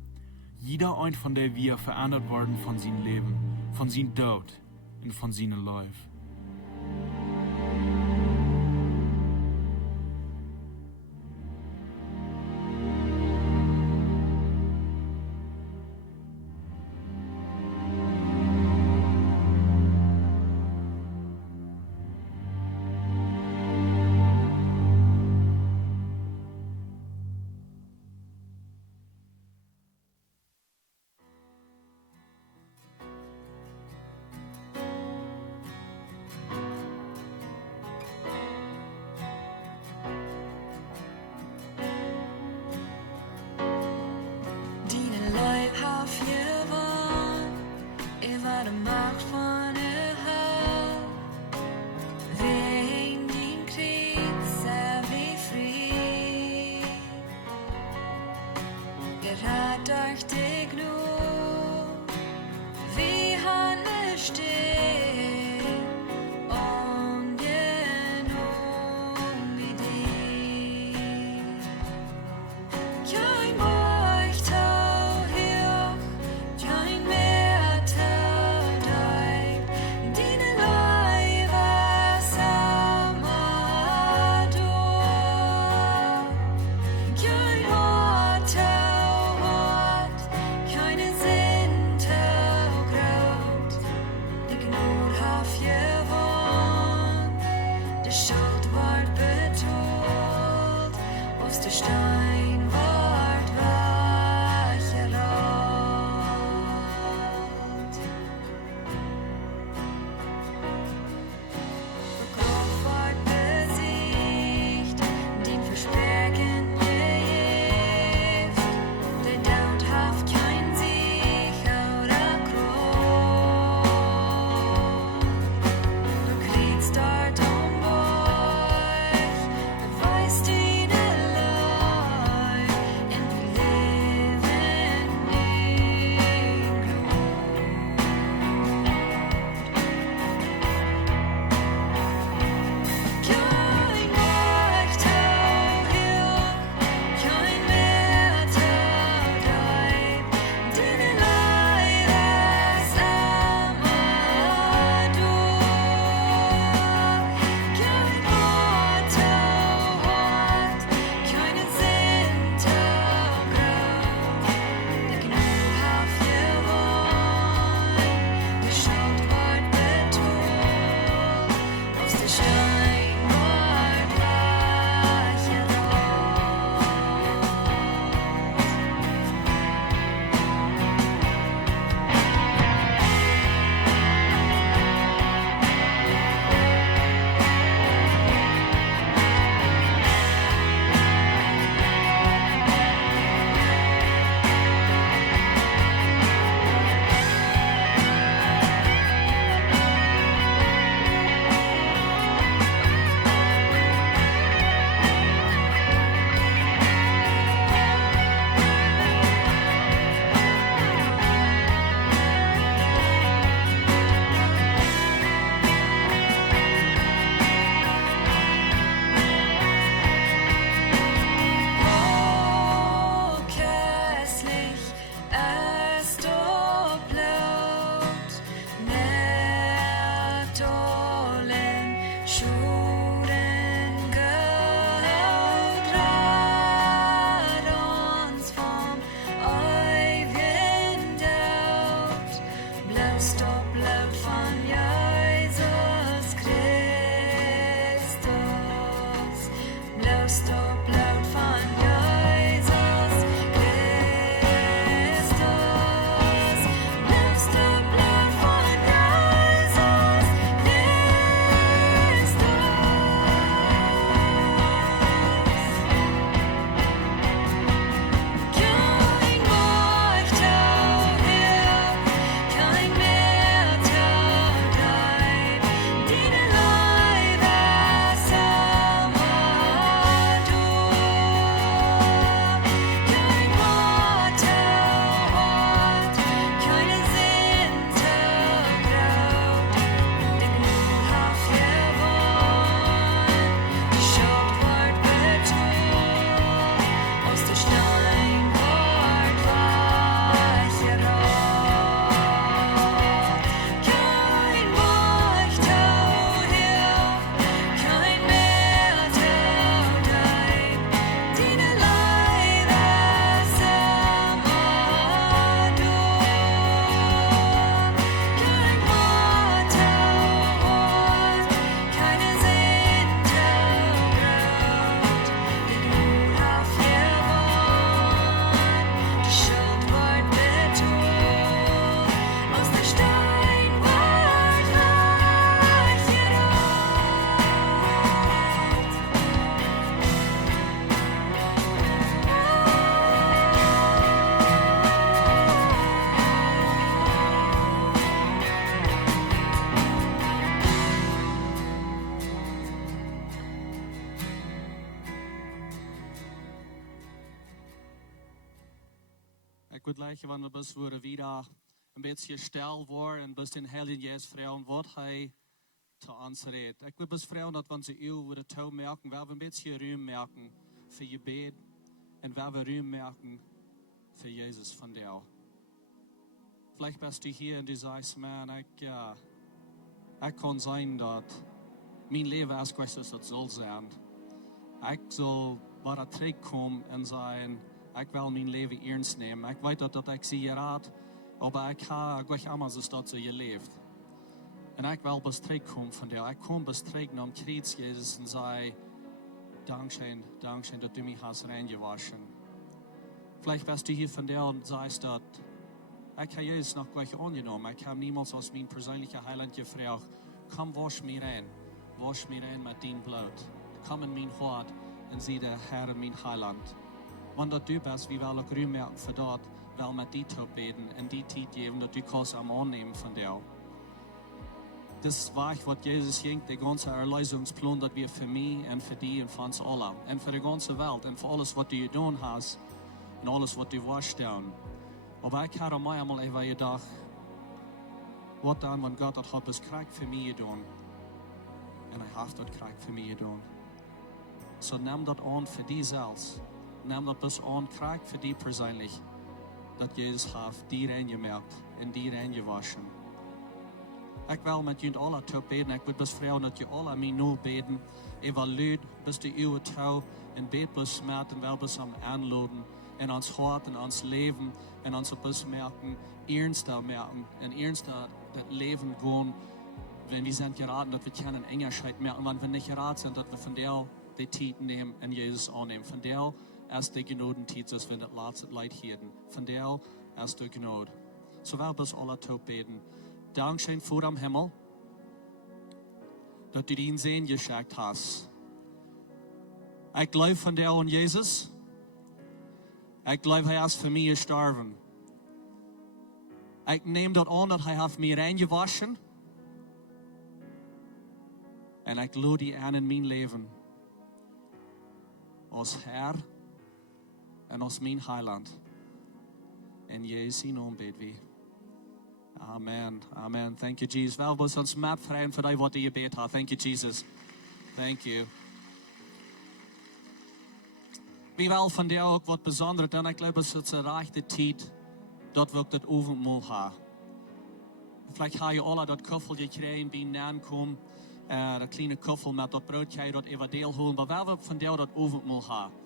Jeder ein von der wir verändert worden von seinem Leben, von seinem Tod und von seinem Leben. Start on boy, voice Ik wil gleich, wanneer bis we wieder een beetje stil worden en bis den Heiligen Geist vragen, wat hij zu uns redet. Ik wil bis vragen, dat we onze eeuw weer touw merken, waar we een beetje ruim merken voor je bed en waar we ruim merken voor Jezus van jou. Vielleicht bist du hier und du sagst, man, ik kan zijn dat mijn leven als Christus dat zal zijn. Ik zal waar terugkomen en zijn, ik wil mijn leven ernst nemen. Ik weet dat ik zie je raad, maar ik ga gleich anders als dat je leeft. En ik wil bis terugkomen van jou. Ik kom bis terug naar Kreuz, Jezus, en zei, Dankeschön, Dankeschön, dat du mich hast reingewaschen. Vielleicht bist du hier von der und sagst, dass ich habe Jesus noch gleich angenommen. Ich habe niemals als mein persönlicher Heiland gefragt, komm, wasch mich rein mit deinem Blut. Komm in mein Hort und sieh der Herr, mein Heiland. Wenn du bist, wie wir auch merken für dort, weil wir die Tod beten und die Zeit geben, dass du kannst am annehmen von dir. Das war was Jesus schenkt, der ganze Erlösungsplan, dass wir für mich und für dich und für uns alle und für die ganze Welt und für alles, was du getan hast und alles, was du warst. Aber ich habe mir einmal einfach gedacht, was dann, wenn Gott hat das Krieg für mich getan und ich habe das Krieg für mich getan. So nimm das an für dich selbst. Nimm das bis an, Krieg für dich persönlich, dass Jesus hat dir reingemerkt und dir reingewaschen. Ich will mit jullie alle toe beten. Ik wil best vragen dat je alle mij nu beten. Evalueer bis de uw touw en bed best met en wel best am aanladen. En ons hart en ons leven en ons best merken, merken. En ernst dat leven gewoon, wenn wir sind geraten, dass wir keinen Engerscheid merken, wenn wir nicht geraten sind, dass wir von der die Zeit nehmen und Jesus annehmen. Von der erst die Gnadentiet, dass wir das letzte Leid hielten. Von der erst die Gnade. So wir bis alle toe beten. Dankeschön vor am Himmel, dass du den Segen geschenkt hast. Ich glaube von dir an Jesus. Ich glaube, er ist für mich gestorben. Ich nehme das an, dass er mich reingewaschen. Und ich lade dich an in mein Leben. Als Herr und als mein Heiland. In Jesu Namen beten wir. Amen. Amen. Thank you, Jesus. Wel, we ons map vrijen voor die wat je gebed had. Thank you, Jesus. Thank you. Wie wel van jou ook wat bijzonder, dan ik geloof dat het de rechte tijd dat we ook dat avondmaal hebben. Vielleicht heb je alle dat koffel gekregen bij naam komen, dat kleine koffel met dat broodje dat even deel holen, maar wel we van jou dat avondmaal hebben.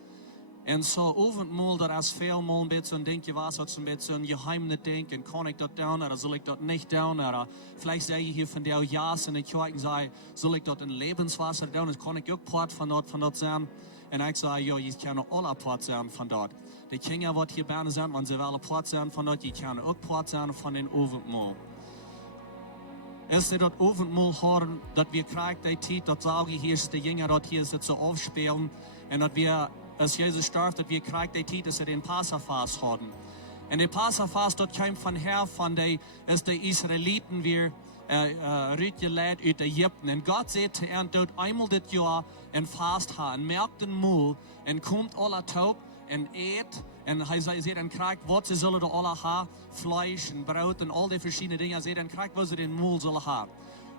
En zo overal, dat is veel mal een beetje, denk je was dat een beetje een geheime denken, kan ik dat doen, oder zal ik dat niet doen, oder vielleicht zei je hier van jou ja, en ik zei, zal ik dat in levenswasser doen, dan kan ik ook part van dat zijn. En ik zei, ja, je kan alle part zijn van dat. De kinderen wat hier bijna zijn, want ze willen part zijn van dat, je kan ook part zijn van den overal. Als ze dat overal horen, dat we krijgen die tijd, dat zou je hier de jongen dat hier zitten afspelen, en dat we, als Jezus starf, dat we krijgen die tijd, dat ze den Passafast hadden. En de Passafast, dat kwam van her, van de, als de Israëlieten weer uitgeleid uit Egypten. En God zei te hen, dat eenmaal dit jaar een fast ha, en merkt den moel, en komt alle taub, en eet. En hij zei dan krijgt wat ze zullen er alle hebben, vlees en brood en al die verschillende dingen. Hij zei dan krijgt wat ze in de moel zullen hebben.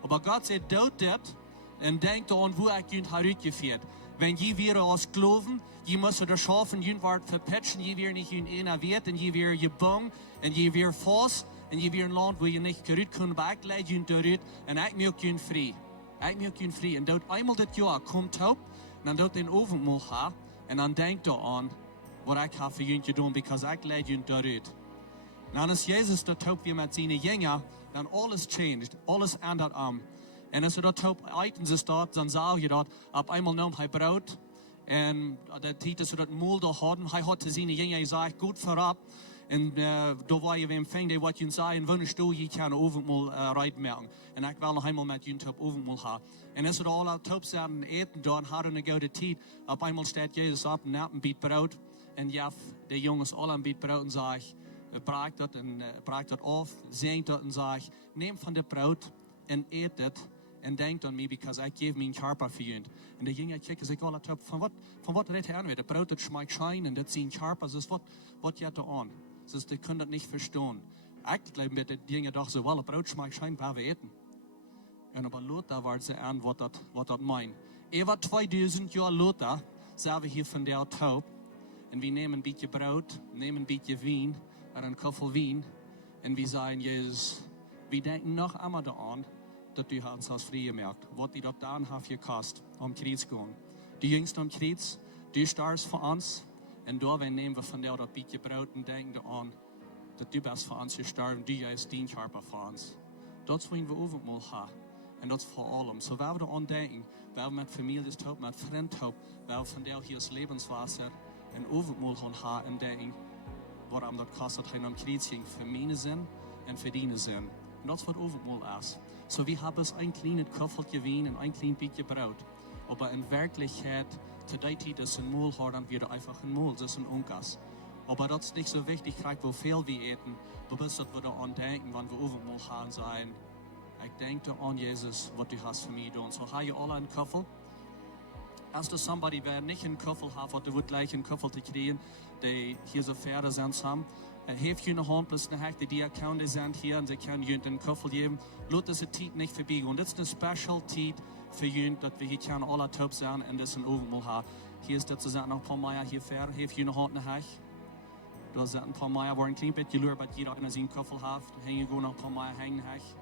Maar God zei, doet dit en denkt aan hoe ik jullie uitgevoerd. Wenn je weer als geloven, je moet er schaffen, je wordt verpitchen, je weer niet in een weet en je weer je bang en je weer vast en je weer een land waar je niet geruid kunt, maar ik leid je eruit en ik maak je vrij. Ik maak je vrij. En dat eenmaal dit jaar komt op, dan doet een overmoel gaan en dan denkt er aan wat ik heb voor jullie doen, because ik leid je eruit. En dan is Jezus dat ook weer met zijn jongeren, dan alles changed, alles ändert aan. En als je dat op eten staat, dan zou je dat op eenmaal nam hij brood. En dat tijd dat ze dat moel daar hadden, hij had te zien, je zei, goed voorop. En daar waar je hem ving, wat je zei, en wanneer je je kan overal rijden merken. En ik wil nog eenmaal met je op overal gaan. En als ze dat al op zaten eten, dan hadden we een goede tijd. Op eenmaal staat Jezus op en neemt een beetje brood. En ja, de jongens al een beetje brood en zei, braak dat af, zingt dat en zei, neem van de brood en eet het. En denkt aan mij, because ik geef mijn karpa voor jullie. En de jongen kijken zich al op, van wat redt hij aan weer? De brood dat schmeckt schijn en dat zijn karpa, dus wat je er aan? Dus die kunnen dat niet verstaan. Ik geloof met de jongen dacht ze, wel, brood schmeckt schijn, waar we eten. En op een later waren ze aan wat dat meint. Over 2000 jaar later zijn we hier van der taub. En we nemen een beetje brood, nemen een beetje wijn, een koffel wijn. En we zeggen, Jezus, we denken nog einmal aan dat u ons als vrije merkt. Wat die dat dan heeft gekost om kruis te gaan. De jongste om kruis, du starst voor ons. En daar nemen we van dat beetje brood en denken aan dat du best voor ons gestorven, du juist dient karpa voor ons. Dat willen we overal gaan. En dat is voor allem. Zo waar we eraan denken, waar we met families helpen, met vrienden helpen, waar we van daar hier als levenswasser en overal gaan en denken, waarom dat kost dat hij naar kruis ging, voor mijn zin en voor die zin. En dat is wat overal is. So we hebben een klein koffeltje wijn en een klein beetje brood. Maar in werkelijkheid, te die tijd is een moel hoor, dan weer einfach een moel, dat is een onkas. Maar dat is niet zo wichtig, kijk hoeveel we eten, maar bis dat we eraan denken, wanneer we overal gaan zijn. Ik denk aan Jezus, wat du hast für mich doen. So habe ich alle einen Koffel. Als er somebody wer nicht einen Koffel hat, wat er wird gleich einen Koffel te kriegen, die hier so verder zijn samen. Heeft je nog plus een hecht, die accounten zijn hier en ze kan je een Koffel geven. Laat deze tijd niet voorbij gaan. Dit is een special tijd voor jullie, dat we hier kan alle top zijn en dit is een overmal hebben. Hier is dat ze zijn nog een paar Meier hier verder. Heeft je nog een hecht? Er zijn een paar Meier waar een klein beetje luur, wat jeder een zijn Koffel heeft. Dan hang je gewoon nog een paar Meier hängen hecht.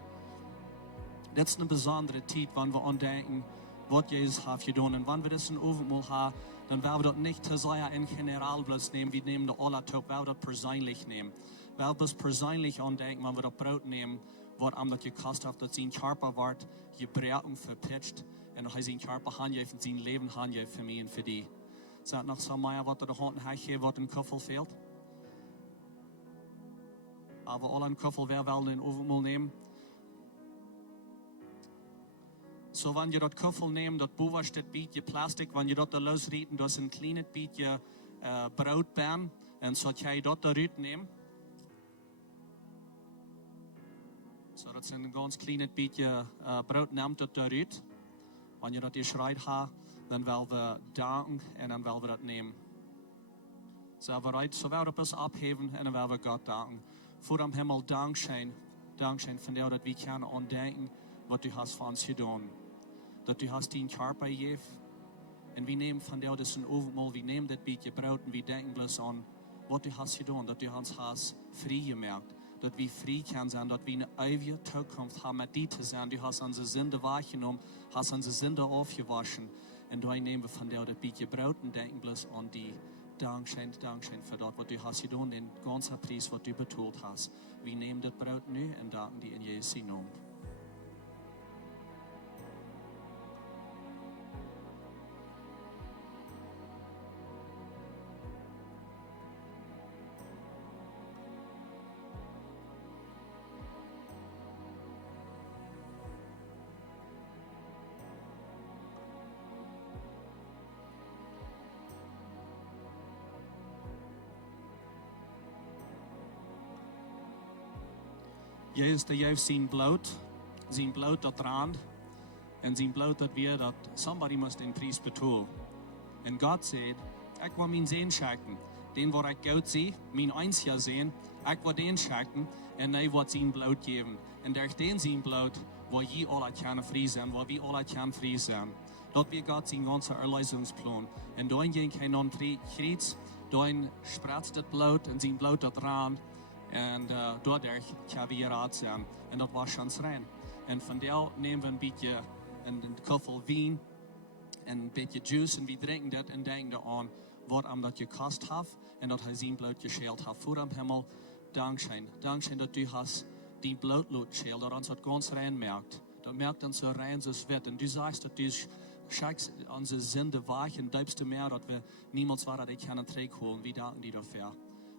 Dit is een bijzondere tijd, wanneer we aan denken, wat Jezus heeft gedaan. En wanneer we dat een overmal hebben, dan willen we dat niet te zeer in generaal bloos nemen. We nemen dat alle top, we dat persoonlijk nemen. We willen dus persoonlijk aan denken, wanneer we dat brood nemen, wat aan dat gekost heeft, dat zijn karpa wordt, gebroken, verpitcht. En dat hij zijn karpa handgeeft en zijn leven handgeeft voor mij en voor die. Zijn nog zo meer wat er de hand heeft, wat een koffel fehlt? Aber alle een koffel, wer wil een overmal nemen? So, wanneer je dat koffel neemt, dat boven staat beetje plastic, wanneer je dat losrieten, dat is een klein beetje broodpan. En zo ga je dat eruit nemen. Zo, dat is een ganz klein beetje brood, neemt dat eruit. Wanneer je dat geschreid hebt, dan willen we danken en dan willen we dat nemen. Zo, we willen dat eens opheven en dan willen we God danken. Voor hem Himmel dankzijn van jou dat we kunnen ontdekken wat du hast voor ons gedaan. Dat du hast die karpa gegeven. En we nemen van jou dus een overmal, we nemen dit beetje brood en we denken bloos aan wat du hast gedaan. Dat du ons hast vrijgemaakt. Dat we vrij kunnen zijn, dat we een eeuwige toekomst hebben met die te zijn. Du hast onze zonde wahrgenommen, hast onze zonde afgewaschen. En dan nemen we van jou dat beetje brood en denken bloos aan die Dankeschön, Dankeschön für das, was du hast getan, den ganzen Preis, was du betont hast. Wir nehmen das Brot nu und danken dir in Jesu Namen. Jezus, dat juist zijn bloed dat raand, en zijn bloed dat weer dat somebody must den Preis betalen. En God zegt, ik wil mijn zin schenken, den wat ik goud zie, mijn einziger zin, ik wil den schenken, en hij wil zijn bloed geven. En door den zijn bloed, waar je alle kunnen vrij zijn, waar we alle kunnen vrij zijn. Dat weer God zijn ganze Erlösungsplan. En dan ging hij non kriets, dan spratzt het bloed, en zijn bloed dat raand, en daardoor kan we raad zijn. En dat was ganz rein. En van daar nemen we een beetje een koffel wien en een beetje juice en we drinken dat en denken aan wat hem dat gekost heeft en dat hij zijn bloed geschält heeft voor hem hemel. Dankzij dat du hast die bloedlood geschält, dat ons dat ganz rein merkt. Dat merkt ons zo rein zoals wet. En du sagst, dat du schickst onze Sünde weich en duibst du mehr, dat we niemals waar dat kunnen terugholen. We danken dir dafür.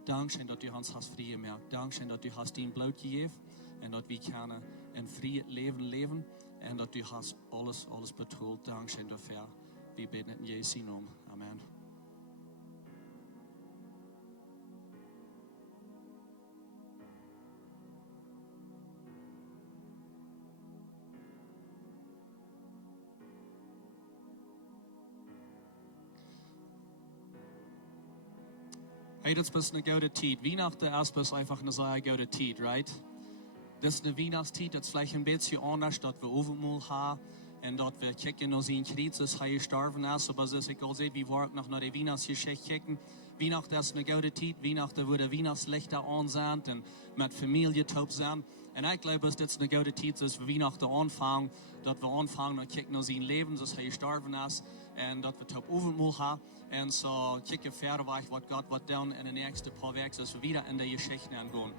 Dankzij dat du ons hast vrij gemerkt. Dankzij dat du hast die bloed gegeven en dat we kunnen een vrij leven en dat du hast alles betoeld. Dankzij dafür. We beten in Jesu naam. Amen. Hey, das ist eine gute Zeit. Weihnachten ist einfach eine sehr gute Zeit, right? Das ist eine Weihnachtszeit, das ist vielleicht ein bisschen anders, dass wir Overmut haben und dass wir kicken nach seinen Kreuz, dass er gestorben ist. Aber so ist egal, wie wir noch nach der Weihnachtsgeschichte kicken. Weihnachten ist eine gute Zeit. Weihnachten, wo die Weihnachtslichter an sind und mit Familie top sind. Und ich glaube, das ist eine gute Zeit, dass wir Weihnachten anfangen, dass wir anfangen und kicken nach seinem Leben, dass er gestorben ist. En dat we het op overmoed hebben. En zo kijken verder wat God wat doen in de nächste paar weken, als we weer in de geschichte gaan.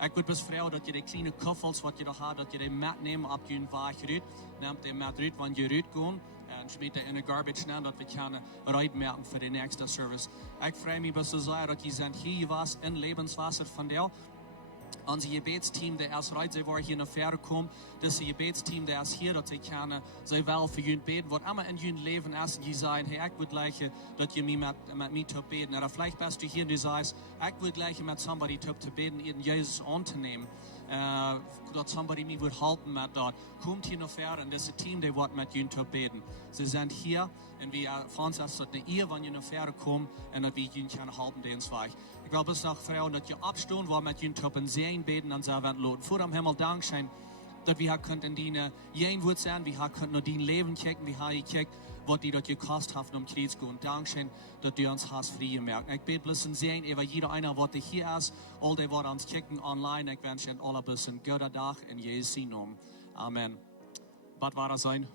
Ik wil bevragen dat je die kleine koffels wat je daar hebt, dat je die metneemt op je weg ruit. Neemt die met ruit, wanneer je ruit gaat. En smeet die in de garbage neer, dat we kunnen ruitmerken voor de nächste service. Ik vraag me best zo dat je hier was in Lebenswasser van jou. Unser Gebetsteam, der erst heute war hier nach Fähre kommt, das Gebetsteam, der ist hier, dass sie können, sie will für ihn beten, was immer in ihrem Leben ist, die sagen, hey, ich will gleich, dass ihr mich mit mir beten. Oder vielleicht bist du hier und du sagst, ich will gleich mit somebody zu beten, in Jesus anzunehmen. Dass somebody mich wird helfen mit dort. Kommt hier nach Fähre und das Team, der wird mit ihnen beten. Sie sind hier und wir freuen uns, dass ihr, wenn ihr nach Fähre kommt, und dass wir ihnen helfen, den Zweig. Ich glaube, es ist auch Frauen, dass ihr abstehen, wo mit ihnen sehen, beten und sie werden loben. Vor dem Himmel Dankeschön, dass wir in deine jeden Wort sein, wir können nur dein Leben checken, wir haben gecheckt, was die dort gekostet haben, um Krieg zu gehen. Dankeschön, dass du uns hast frei gemerkt. Ich bete bloß sehen, über jeder einer, was hier ist, all die, was uns checken online, ich wünsche ihnen alle ein bisschen guter Tag in Jesu Namen. Amen. Was war das sein?